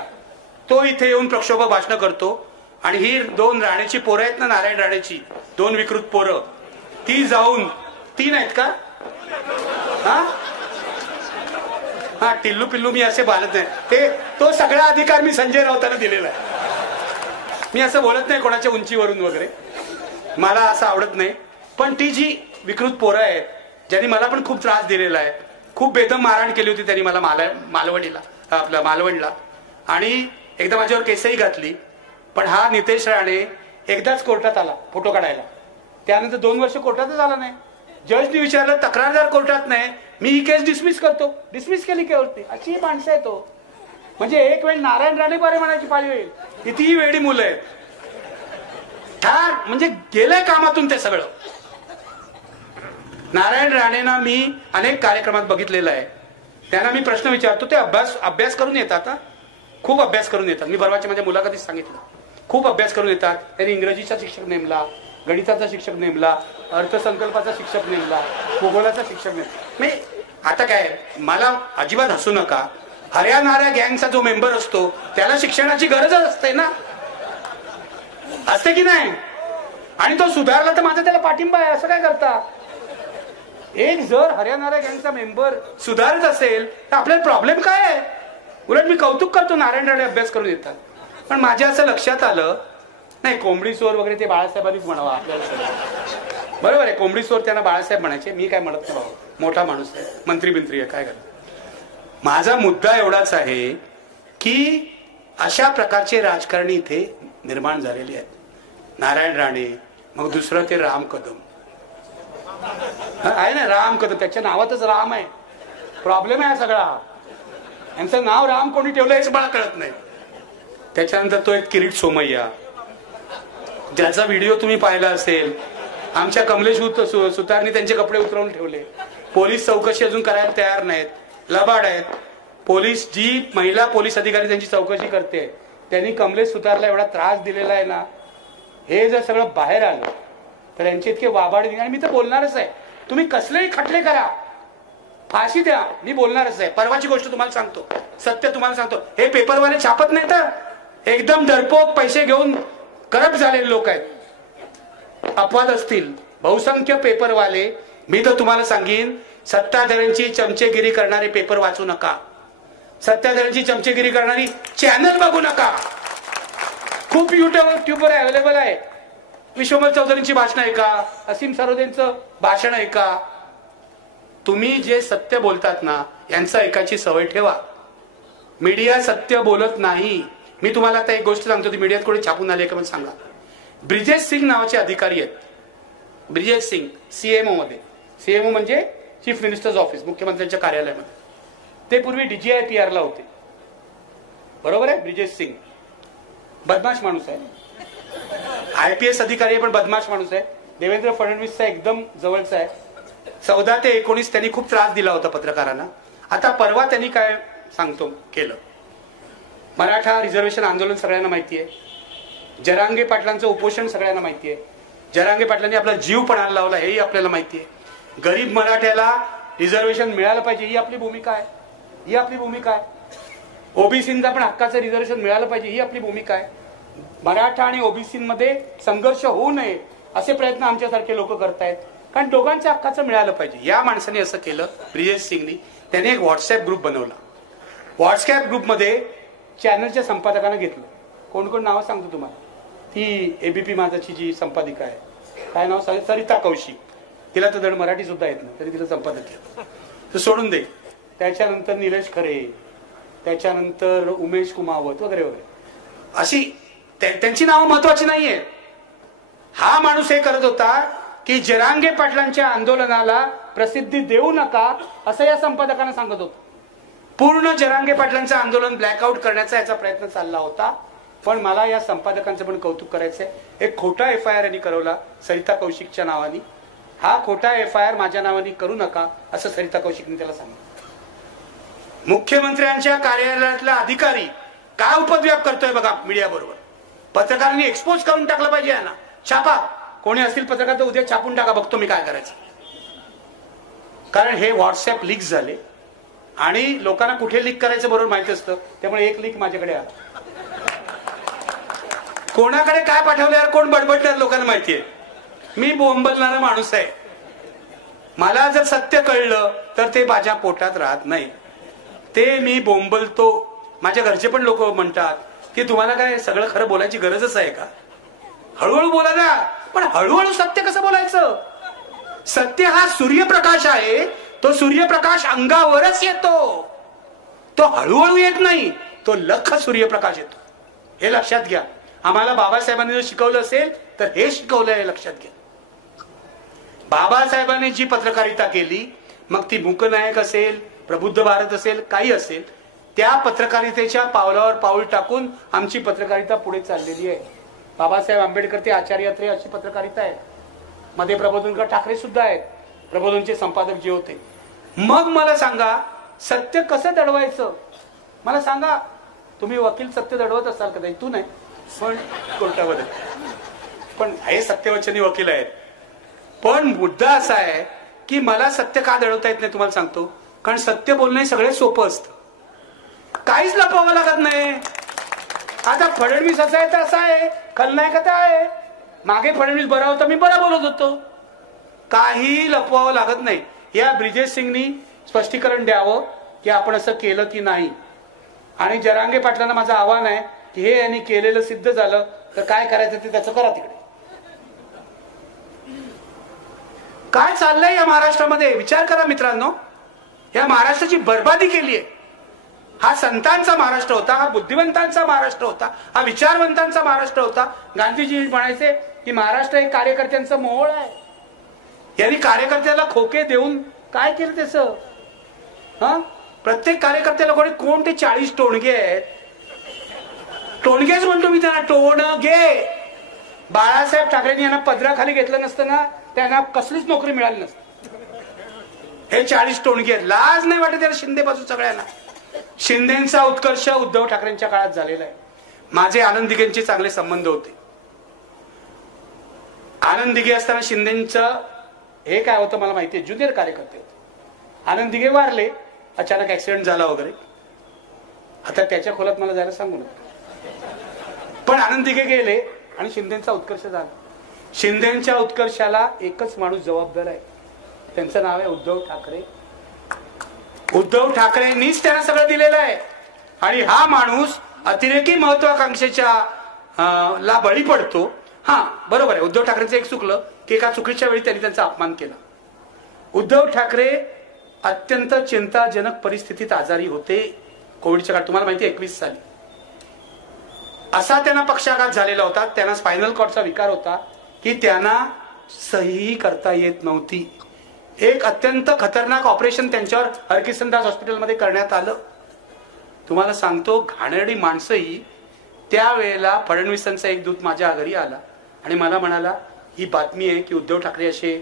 तो इथे येऊन प्रक्षोभक भाषण करतो. आणि ही 2 राणेची पोरं आहेत ना, नारायण राणेची 2 विकृत पोरं, ती जाऊन 3 आहेत का, हा टिल्लू पिल्लू मी असे बालत नाही, तो सगळा अधिकार मी संजय राऊतांना दिलेला आहे. मी असं बोलत नाही कोणाच्या उंचीवरून वगैरे, मला असं आवडत नाही. पण ती जी विकृत पोरं आहेत, ज्यांनी मला पण खूप त्रास दिलेला आहे, खूप बेदम मारहाण केली होती त्यांनी मला मालवणीला, आपल्या मालवणला, आणि एकदा माझ्यावर केसही घातली. पण हा नितेश राणे एकदाच कोर्टात आला फोटो काढायला, त्यानंतर 2 वर्ष कोर्टातच आला नाही. जजनी विचारलं तक्रारदार कोर्टात नाही, मी ही केस डिसमिस करतो, डिसमिस केली केवळ. अशी माणसं आहे तो. म्हणजे एक वेळ नारायण राणे बारे म्हणायची पाळी होईल, कितीही वेडी मुलं आहेत. म्हणजे गेलंय कामातून ते सगळं. नारायण राणेंना मी अनेक कार्यक्रमात बघितलेलं आहे. त्यांना मी प्रश्न विचारतो, ते अभ्यास करून येतात, खूप अभ्यास करून येतात. मी परवाच्या माझ्या मुलाखतीत सांगितलं, खूप अभ्यास करून येतात. त्यांनी इंग्रजीचा शिक्षक नेमला, गणिताचा शिक्षक नेमला, अर्थसंकल्पाचा शिक्षक नेमला, भूगोलाचा शिक्षक नेमला. आता काय, मला अजिबात हसू नका, हऱ्या गँगचा जो मेंबर असतो त्याला शिक्षणाची गरजच असते ना, असते की नाही. आणि तो सुधारला तर माझा त्याला पाठिंबा आहे. असं काय करता, एक जर हरियाणा गँगचा मेंबर सुधारत असेल तर आपल्याला प्रॉब्लेम काय आहे. उलट मी कौतुक करतो, नारायण राणे अभ्यास करून येतात. पण माझ्या असं लक्षात आलं नाही, कोंबडी चोर वगैरे ते बाळासाहेबांनीच म्हणावं आपल्याला. बरोबर आहे, कोंबडी चोर त्यांना बाळासाहेब म्हणायचे, मी काय म्हणत नाही, मोठा माणूस आहे, मंत्री बिंत्री आहे, काय करत. माझा मुद्दा एवढाच आहे की अशा प्रकारचे राजकारणी इथे निर्माण झालेले आहेत. नारायण राणे, मग दुसरं ते राम कदम आहे ना, राम कदम, त्याच्या नावातच राम आहे. प्रॉब्लेम आहे सगळा. यांचं नाव राम कोणी ठेवलं हेच मला कळत नाही. त्याच्यानंतर तो एक किरीट सोमय्या, ज्याचा व्हिडिओ तुम्ही पाहिला असेल. आमच्या कमलेश सुतारनी त्यांचे कपडे उतरवून ठेवले. पोलीस चौकशी अजून करायला तयार नाहीत, लबाड आहेत. पोलीस, जी महिला पोलीस अधिकारी त्यांची चौकशी करते, त्यांनी कमलेश सुतारला एवढा त्रास दिलेला आहे ना. हे जर सगळं बाहेर आलं तर यांचे इतके वाबाडे. आणि मी तर बोलणारच आहे, तुम्ही कसलेही खटले करा, फाशी द्या, मी बोलणारच आहे. परवाची गोष्ट तुम्हाला सांगतो, सत्य तुम्हाला सांगतो. हे पेपरवाले छापत नाही तर एकदम डरपोक पैसे घेऊन करप्ट झालेले लोक आहेत. अपवाद असतील, बहुसंख्य पेपरवाले. मी तर तुम्हाला सांगेन, सत्ताधाऱ्यांची चमचेगिरी करणारे पेपर वाचू नका, सत्ताधाऱ्यांची चमचेगिरी करणारी चॅनल बघू नका. खूप युट्यूबवर अवेलेबल आहे. विश्वमल चौधरींची भाषण ऐका, असीम सरोदेंचं भाषण ऐका. तुम्ही जे सत्य बोलतात ना, यांचं ऐकायची सवय ठेवा. मीडिया सत्य बोलत नाही. मी तुम्हाला आता एक गोष्ट सांगतो, ती मीडियात कोणी छापून आली का मला सांगा. ब्रिजेश सिंग नावाचे अधिकारी आहेत, ब्रिजेश सिंग, सीएमओ मध्ये. सीएमओ म्हणजे चीफ मिनिस्टर्स ऑफिस, मुख्यमंत्र्यांच्या कार्यालयामध्ये. ते पूर्वी DGIPR ला होते, बरोबर आहे. ब्रिजेश सिंग बदमाश माणूस आहे, IPS अधिकारी आहे, पण बदमाश माणूस आहे. देवेंद्र फडणवीसचा एकदम जवळचा आहे. 14 ते 19 त्यांनी खूप त्रास दिला होता पत्रकारांना. आता परवा त्यांनी काय सांगतो केलं. मराठा रिझर्वेशन आंदोलन सगळ्यांना माहिती आहे. जरांगे पाटलांचं उपोषण सगळ्यांना माहिती आहे. जरांगे पाटलांनी आपला जीव पणाला लावला हेही आपल्याला माहिती आहे. गरीब मराठ्याला रिझर्वेशन मिळालं पाहिजे ही आपली भूमिका आहे, ही आपली भूमिका आहे. ओबीसींना पण हक्काचं रिझर्वेशन मिळालं पाहिजे ही आपली भूमिका आहे. मराठा आणि ओबीसीमध्ये संघर्ष होऊ नये असे प्रयत्न आमच्यासारखे लोक करतायत, कारण दोघांच्या हक्काचं मिळालं पाहिजे. या माणसाने असं केलं, ब्रिजेश सिंगनी. त्याने एक व्हॉट्सअप ग्रुप बनवला. व्हॉट्सअप ग्रुपमध्ये चॅनलच्या संपादकांना घेतलं. कोण कोण नावं सांगतो तुम्हाला. ती ABP माझाची जी संपादिका आहे, काय नाव, सरिता कौशिक. तिला तर धड मराठी सुद्धा येत नाही, तरी तिला संपादक केलं, तर सोडून दे. त्याच्यानंतर निलेश खरे, त्याच्यानंतर उमेश कुमावत वगैरे वगैरे, अशी त्यांची नावं महत्वाची नाहीये. हा माणूस हे करत होता की जरांगे पाटलांच्या आंदोलनाला प्रसिद्धी देऊ नका असं या संपादकांना सांगत होतं. पूर्ण जरांगे पाटलांचं आंदोलन ब्लॅकआउट करण्याचा याचा प्रयत्न चालला होता. पण मला या संपादकांचं पण कौतुक करायचंय. एक खोटा FIR यांनी करवला सरिता कौशिकच्या नावाने. हा खोटा FIR माझ्या नावाने करू नका असं सरिता कौशिकने त्याला सांगितलं. मुख्यमंत्र्यांच्या कार्यालयातला अधिकारी काय उपद्व्याप करतोय बघा मीडिया बरोबर. पत्रकारांनी एक्सपोज करून टाकलं पाहिजे यांना. छापा, कोणी असतील पत्रकार तर उद्या छापून टाका, बघतो मी काय करायचं. कारण हे व्हॉट्सअप लीक झाले आणि लोकांना कुठे लीक करायचं बरोबर माहिती असतं. त्यामुळे एक लीक माझ्याकडे आला. कोणाकडे काय पाठवल्यावर कोण बडबडणार लोकांना माहितीये. मी बोंबलणारा माणूस आहे. मला जर सत्य कळलं तर ते माझ्या पोटात राहत नाही, ते मी बोंबलतो. माझ्या घरचे पण लोक म्हणतात की तुम्हाला काय सगळं खरं बोलायची गरजच आहे का, हळूहळू बोला ना. पण हळूहळू सत्य कसं बोलायचं. सत्य हा सूर्यप्रकाश आहे, तो सूर्यप्रकाश अंगावरच येतो, तो हळूहळू येत नाही, तो लख सूर्यप्रकाश येतो. हे लक्षात घ्या. आम्हाला बाबासाहेबांनी जर शिकवलं असेल तर हे शिकवलं आहे, लक्षात घ्या. बाबासाहेबांनी जी पत्रकारिता केली, मग ती मूकनायक असेल, प्रबुद्ध भारत असेल, काही असेल, त्या पत्रकारितेच्या पावलावर पाऊल टाकून आमची पत्रकारिता पुढे चाललेली आहे. बाबासाहेब आंबेडकर ते आचार्य अत्रे अशी पत्रकारिता आहे. मध्ये प्रबोधनकर ठाकरे सुद्धा आहेत, प्रबोधनचे संपादक जे होते. मग मला सांगा सत्य कसं दडवायचं. मला सांगा, तुम्ही वकील सत्य दडवत असाल कदाचित, तू नाही पण कोर्टामध्ये, पण हे सत्यवचनी वकील आहेत. पण मुद्दा असा आहे की मला सत्य का दडवता येत नाही तुम्हाला सांगतो. कारण सत्य बोलणं सगळ्यात सोपं असतं, काहीच लपवावं लागत नाही. आता फडणवीस असा आहे तर असा आहे, खलनायक आहे. मागे फडणवीस बरा होता, मी बरा बोलत होतो, काही लपवावं लागत नाही. या ब्रिजेश सिंगनी स्पष्टीकरण द्यावं की आपण असं केलं की नाही. आणि जरांगे पाटलांना माझं आव्हान आहे की हे यांनी केलेलं सिद्ध झालं तर काय करायचं ते त्याचं करा. तिकडे काय चाललंय या महाराष्ट्रामध्ये विचार करा मित्रांनो. या महाराष्ट्राची बर्बादी केली आहे. हा संतांचा महाराष्ट्र होता, हा बुद्धिवंतांचा महाराष्ट्र होता, हा विचारवंतांचा महाराष्ट्र होता. गांधीजी म्हणायचे की महाराष्ट्र एक कार्यकर्त्यांचं मोहोळ आहे. यांनी कार्यकर्त्याला खोके देऊन काय केलं त्याचं. प्रत्येक कार्यकर्त्याला कोण ते 40 टोणगे आहेत. टोणगेच म्हणतो मी त्यांना, टोणगे. बाळासाहेब ठाकरेंनी यांना पदराखाली घेतलं नसतं ना, त्यांना कसलीच नोकरी मिळाली नसती. हे 40 टोणगे आहेत. लाज नाही वाटत त्याला शिंदे बाजू सगळ्यांना. शिंदेचा उत्कर्ष उद्धव ठाकरेंच्या काळात झालेला आहे. माझे आनंद दिघेंचे चांगले संबंध होते. आनंद दिघे असताना शिंदेचं हे काय होतं मला माहितीये, ज्युनियर कार्यकर्ते होते. आनंद दिघे वारले, अचानक ऍक्सिडेंट झाला वगैरे. आता त्याच्या खोलात मला जायला सांगू नका. पण आनंद दिघे गेले आणि शिंदेचा उत्कर्ष झाला. शिंदेच्या उत्कर्षाला एकच माणूस जबाबदार आहे, त्यांचं नाव आहे उद्धव ठाकरे. उद्धव ठाकरेंनीच त्यांना सगळं दिलेलं आहे. आणि हा माणूस अतिरेकी महत्वाकांक्षेच्या ला बळी पडतो. हा बरोबर आहे, उद्धव ठाकरेंचं एक चुकलं की एका चुकीच्या वेळी त्यांनी त्यांचा अपमान केला. उद्धव ठाकरे अत्यंत चिंताजनक परिस्थितीत आजारी होते कोविडच्या काळात. तुम्हाला माहिती 21 साली असा त्यांना पक्षाघात झालेला होता. त्यांना स्पायनल कॉर्डचा विकार होता की त्यांना सही करता येत नव्हती. एक अत्यंत खतरनाक ऑपरेशन त्यांच्यावर हरकिशनदास हॉस्पिटलमध्ये करण्यात आलं. तुम्हाला सांगतो, घाणेरडी माणसंही त्यावेळेला फडणवीसांचा एक दूत माझ्या घरी आला आणि मला म्हणाला, ही बातमी आहे की उद्धव ठाकरे असे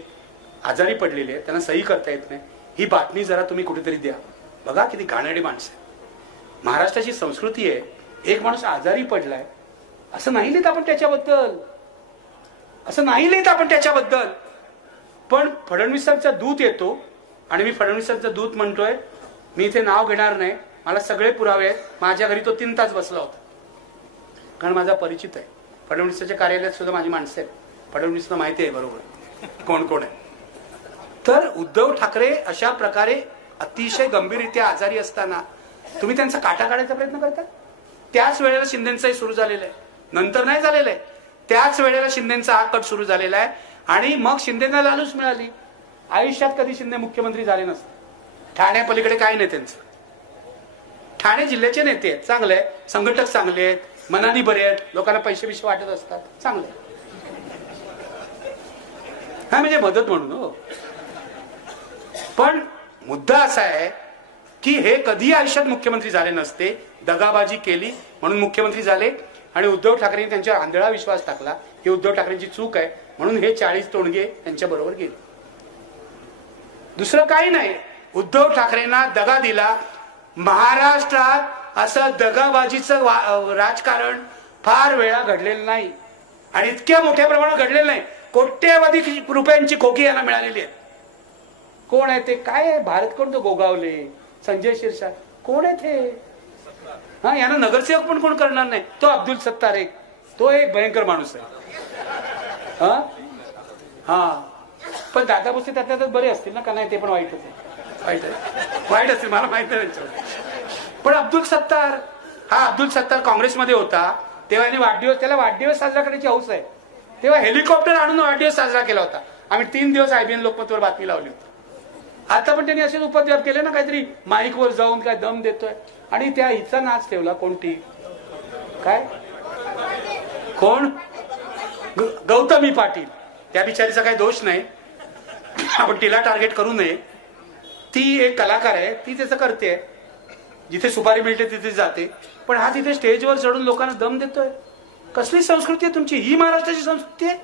आजारी पडलेले आहेत, त्यांना सही करता येत नाही, ही बातमी जरा तुम्ही कुठेतरी द्या. बघा किती घाणेरडी माणसं. महाराष्ट्राची संस्कृती आहे, एक माणूस आजारी पडलाय असं नाही लिहित आपण त्याच्याबद्दल, असं नाही लिहित आपण त्याच्याबद्दल. पण फडणवीसांचा दूत येतो आणि मी फडणवीसांचा दूत म्हणतोय, मी इथे नाव घेणार नाही, मला सगळे पुरावे आहेत. माझ्या घरी तो 3 तास बसला होता, कारण माझा परिचित आहे. फडणवीसाच्या कार्यालयात सुद्धा माझी माणसं आहेत, फडणवीसला माहिती आहे बरोबर कोण कोण आहे. तर उद्धव ठाकरे अशा प्रकारे अतिशय गंभीररित्या आजारी असताना तुम्ही त्यांचा काटा काढायचा प्रयत्न करता. त्याच वेळेला शिंदेचाही सुरू झालेला आहे, नंतर नाही झालेलं आहे. त्याच वेळेला शिंदेचा हा कट सुरू झालेला आहे. आणि मग शिंदेना लालूच मिळाली. आयुष्यात कधी शिंदे मुख्यमंत्री झाले नसते. ठाण्यापलीकडे काही नाही त्यांचं. ठाणे जिल्ह्याचे नेते आहेत, चांगले संघटक, चांगले आहेत, मनानी बरे आहेत, लोकांना पैसे बिशे वाटत असतात, चांगले. हा म्हणजे मदत म्हणून हो. पण मुद्दा असा आहे की हे कधी आयुष्यात मुख्यमंत्री झाले नसते. दगाबाजी केली म्हणून मुख्यमंत्री झाले आणि उद्धव ठाकरेंनी त्यांच्यावर आंधळा विश्वास टाकला. ही उद्धव ठाकरेंची चूक आहे म्हणून हे 40 टोणगे त्यांच्या बरोबर गेले. दुसरं काही नाही. उद्धव ठाकरेंना दगा दिला. महाराष्ट्रात असं दगाबाजीचं राजकारण फार वेळा घडलेलं नाही आणि इतक्या मोठ्या प्रमाणात घडलेलं नाही. कोट्यवधी रुपयांची खोकी यांना मिळालेली आहे. कोण आहे ते? काय आहे? भारत कोण? तो गोगावले, संजय शिरसाट, कोण आहे ते? हा, यांना नगरसेवक पण कोण करणार नाही. तो अब्दुल सत्तार एक, तो एक भयंकर माणूस आहे. हा, पण दादा भुसे त्यात बरे असतील ना? का नाही? ते पण वाईटच आहे. वाईट असतील, मला माहित नाही. पण अब्दुल सत्तार, हा अब्दुल सत्तार काँग्रेसमध्ये होता तेव्हा त्याला वाढदिवस साजरा करण्याची हौस आहे. तेव्हा हेलिकॉप्टर आणून वाढदिवस साजरा केला होता. आम्ही 3 दिवस IBN लोकमतवर बातमी लावली होती. आता पण त्यांनी असेच उपद्व्याप केले ना, काहीतरी माईकवर जाऊन काय दम देतोय आणि त्या हिचा नाच ठेवला. कोणती? काय? कोण? गौतमी पाटील. त्या बिचारीचा काही दोष नाही, आपण तिला टार्गेट करू नये. ती एक कलाकार आहे, ती त्याचं करते. जिथे सुपारी मिळते तिथे जाते. पण हा तिथे स्टेजवर चढून लोकांना दम देतोय. कसली संस्कृती आहे तुमची? ही महाराष्ट्राची संस्कृती आहे?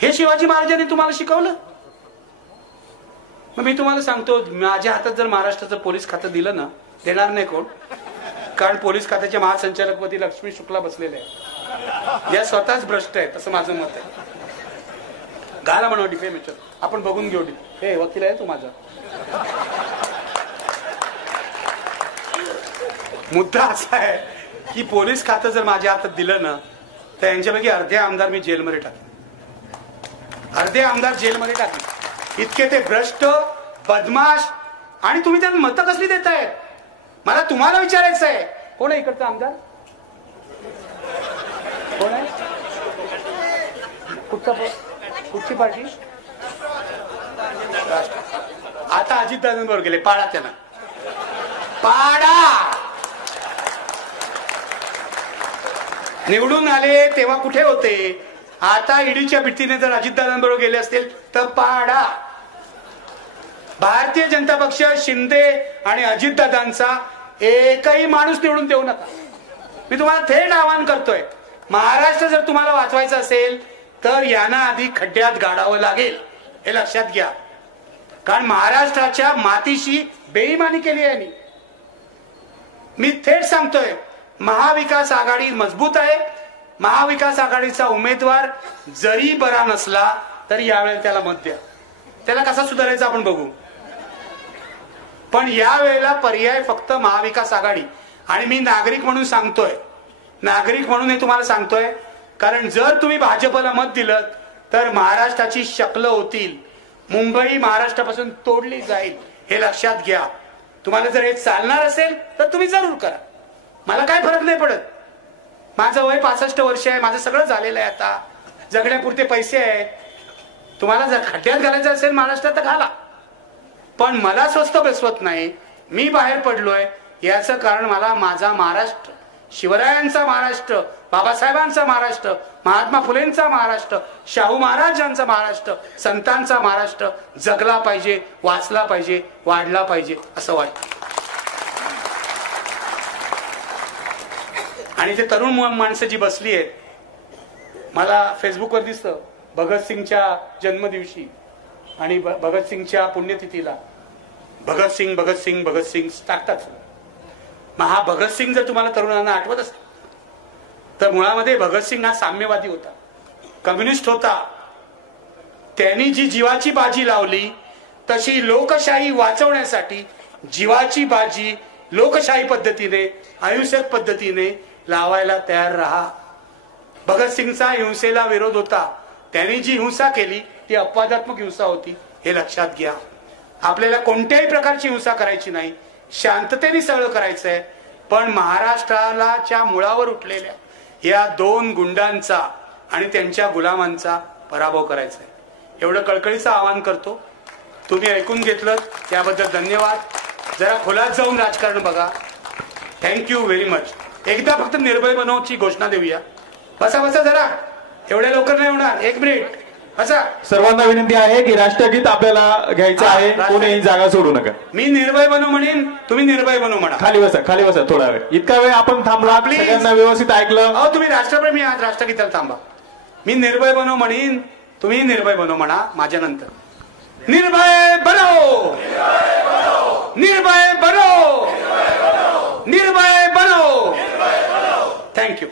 हे शिवाजी महाराजांनी तुम्हाला शिकवलं? मग मी तुम्हाला सांगतो, माझ्या हातात जर महाराष्ट्राचं पोलीस खातं दिलं ना, देणार नाही कोण, कारण पोलीस खात्याच्या महासंचालकपदी लक्ष्मी शुक्ला बसलेले आहे. या स्वतःच भ्रष्ट आहेत असं माझं मत आहे. घाला म्हणा डिफेमेशन, आपण बघून घेऊ. हे वकील आहे तू माझा. मुद्दा असा आहे की पोलीस खातं जर माझ्या हातात दिलं ना, तर यांच्यापैकी अर्धे आमदार मी जेलमध्ये टाकले. अर्धे आमदार जेलमध्ये टाकले. इतके ते भ्रष्ट, बदमाश. आणि तुम्ही त्यांना मतं कसली देताय? मला तुम्हाला विचारायचं आहे, कोण आहे इकडचा आमदार? कोण आहे? कुठची पार्टी? आता अजितदादांबरोबर गेले. पाडा त्यांना, पाडा. निवडून आले तेव्हा कुठे होते? आता ईडीच्या भीतीने जर अजितदादांबरोबर गेले असतील तर पाडा. भारतीय जनता पक्ष, शिंदे आणि अजितदादांचा एकही माणूस निवडून देऊ नका. मी तुम्हाला थेट आवाहन करतोय, महाराष्ट्र जर तुम्हाला वाचवायचा असेल तर यांना आधी खड्ड्यात गाडावं लागेल, हे लक्षात घ्या. कारण महाराष्ट्राच्या मातीशी बेईमानी केली आहे. मी थेट सांगतोय, महाविकास आघाडी मजबूत आहे. महाविकास आघाडीचा उमेदवार जरी बरा नसला तरी यावेळेला त्याला मत द्या. त्याला कसा सुधारायचा आपण बघू. पण यावेळेला पर्याय फक्त महाविकास आघाडी. आणि मी नागरिक म्हणून सांगतोय, नागरिक म्हणून हे तुम्हाला सांगतोय, कारण जर तुम्ही भाजपला मत दिलं तर महाराष्ट्राची शकल होतील. मुंबई महाराष्ट्रापासून तोडली जाईल, हे लक्षात घ्या. तुम्हाला जर हे चालणार असेल तर तुम्ही जरूर करा. मला काय फरक नाही पडत. माझं वय 65 वर्ष आहे. माझं सगळं झालेलं आहे. आता जगण्यापुरते पैसे आहेत. तुम्हाला जर खड्ड्यात घालायचं असेल महाराष्ट्रात तर घाला. पण मला स्वस्त बसवत नाही. मी बाहेर पडलोय याचं कारण मला माझा महाराष्ट्र, शिवरायांचा महाराष्ट्र, बाबासाहेबांचा महाराष्ट्र, महात्मा फुलेंचा महाराष्ट्र, शाहू महाराजांचा महाराष्ट्र, संतांचा महाराष्ट्र जगला पाहिजे, वाचला पाहिजे, वाढला पाहिजे असं वाटतं. आणि ते तरुण माणसं जी बसली आहेत, मला फेसबुकवर दिसतं भगतसिंगच्या जन्मदिवशी आणि भगतसिंगच्या पुण्यतिथीला भगतसिंग भगतसिंग भगतसिंग टाकतात. मग हा भगतसिंग जर तुम्हाला तरुणांना आठवत असेल तर मुळामध्ये भगतसिंग हा साम्यवादी होता, कम्युनिस्ट होता. त्यांनी जी जीवाची बाजी लावली तशी लोकशाही वाचवण्यासाठी जीवाची बाजी लोकशाही पद्धतीने, अहिंसक पद्धतीने लावायला तयार राहा. भगतसिंगचा हिंसेला विरोध होता. त्यांनी जी हिंसा केली ती अपवादात्मक हिंसा होती, हे लक्षात घ्या. आपल्याला कोणत्याही प्रकारची हिंसा करायची नाही, शांततेने सगळं करायचंय. पण महाराष्ट्राच्या मुळावर उठलेल्या या 2 गुंडांचा आणि त्यांच्या गुलामांचा पराभव करायचा आहे. एवढं कळकळीचं आवाहन करतो. तुम्ही ऐकून घेतलं त्याबद्दल धन्यवाद. जरा खोलात जाऊन राजकारण बघा. Thank you very much. एकदा फक्त निर्भय बनवची घोषणा देऊया. बसा बसा जरा, एवढ्या लवकर नाही होणार. 1 मिनिट बसा. सर्वांना विनंती आहे की राष्ट्रगीत आपल्याला घ्यायचं आहे. कोणीही जागा सोडू नका. मी निर्भय बनव म्हणेन, तुम्ही निर्भय बनव म्हणा. खाली बसा, खाली बसा थोडा वेळ. इतका वेळ आपण थांबला, सगळ्यांना व्यवस्थित ऐकलं. अहो तुम्ही राष्ट्रप्रेमी आहात, राष्ट्रगीताला थांबा. मी निर्भय बनव म्हणेन, तुम्ही निर्भय बनव म्हणा माझ्या नंतर. निर्भय बनो, निर्भय बनो, निर्भय बनो. थँक्यू.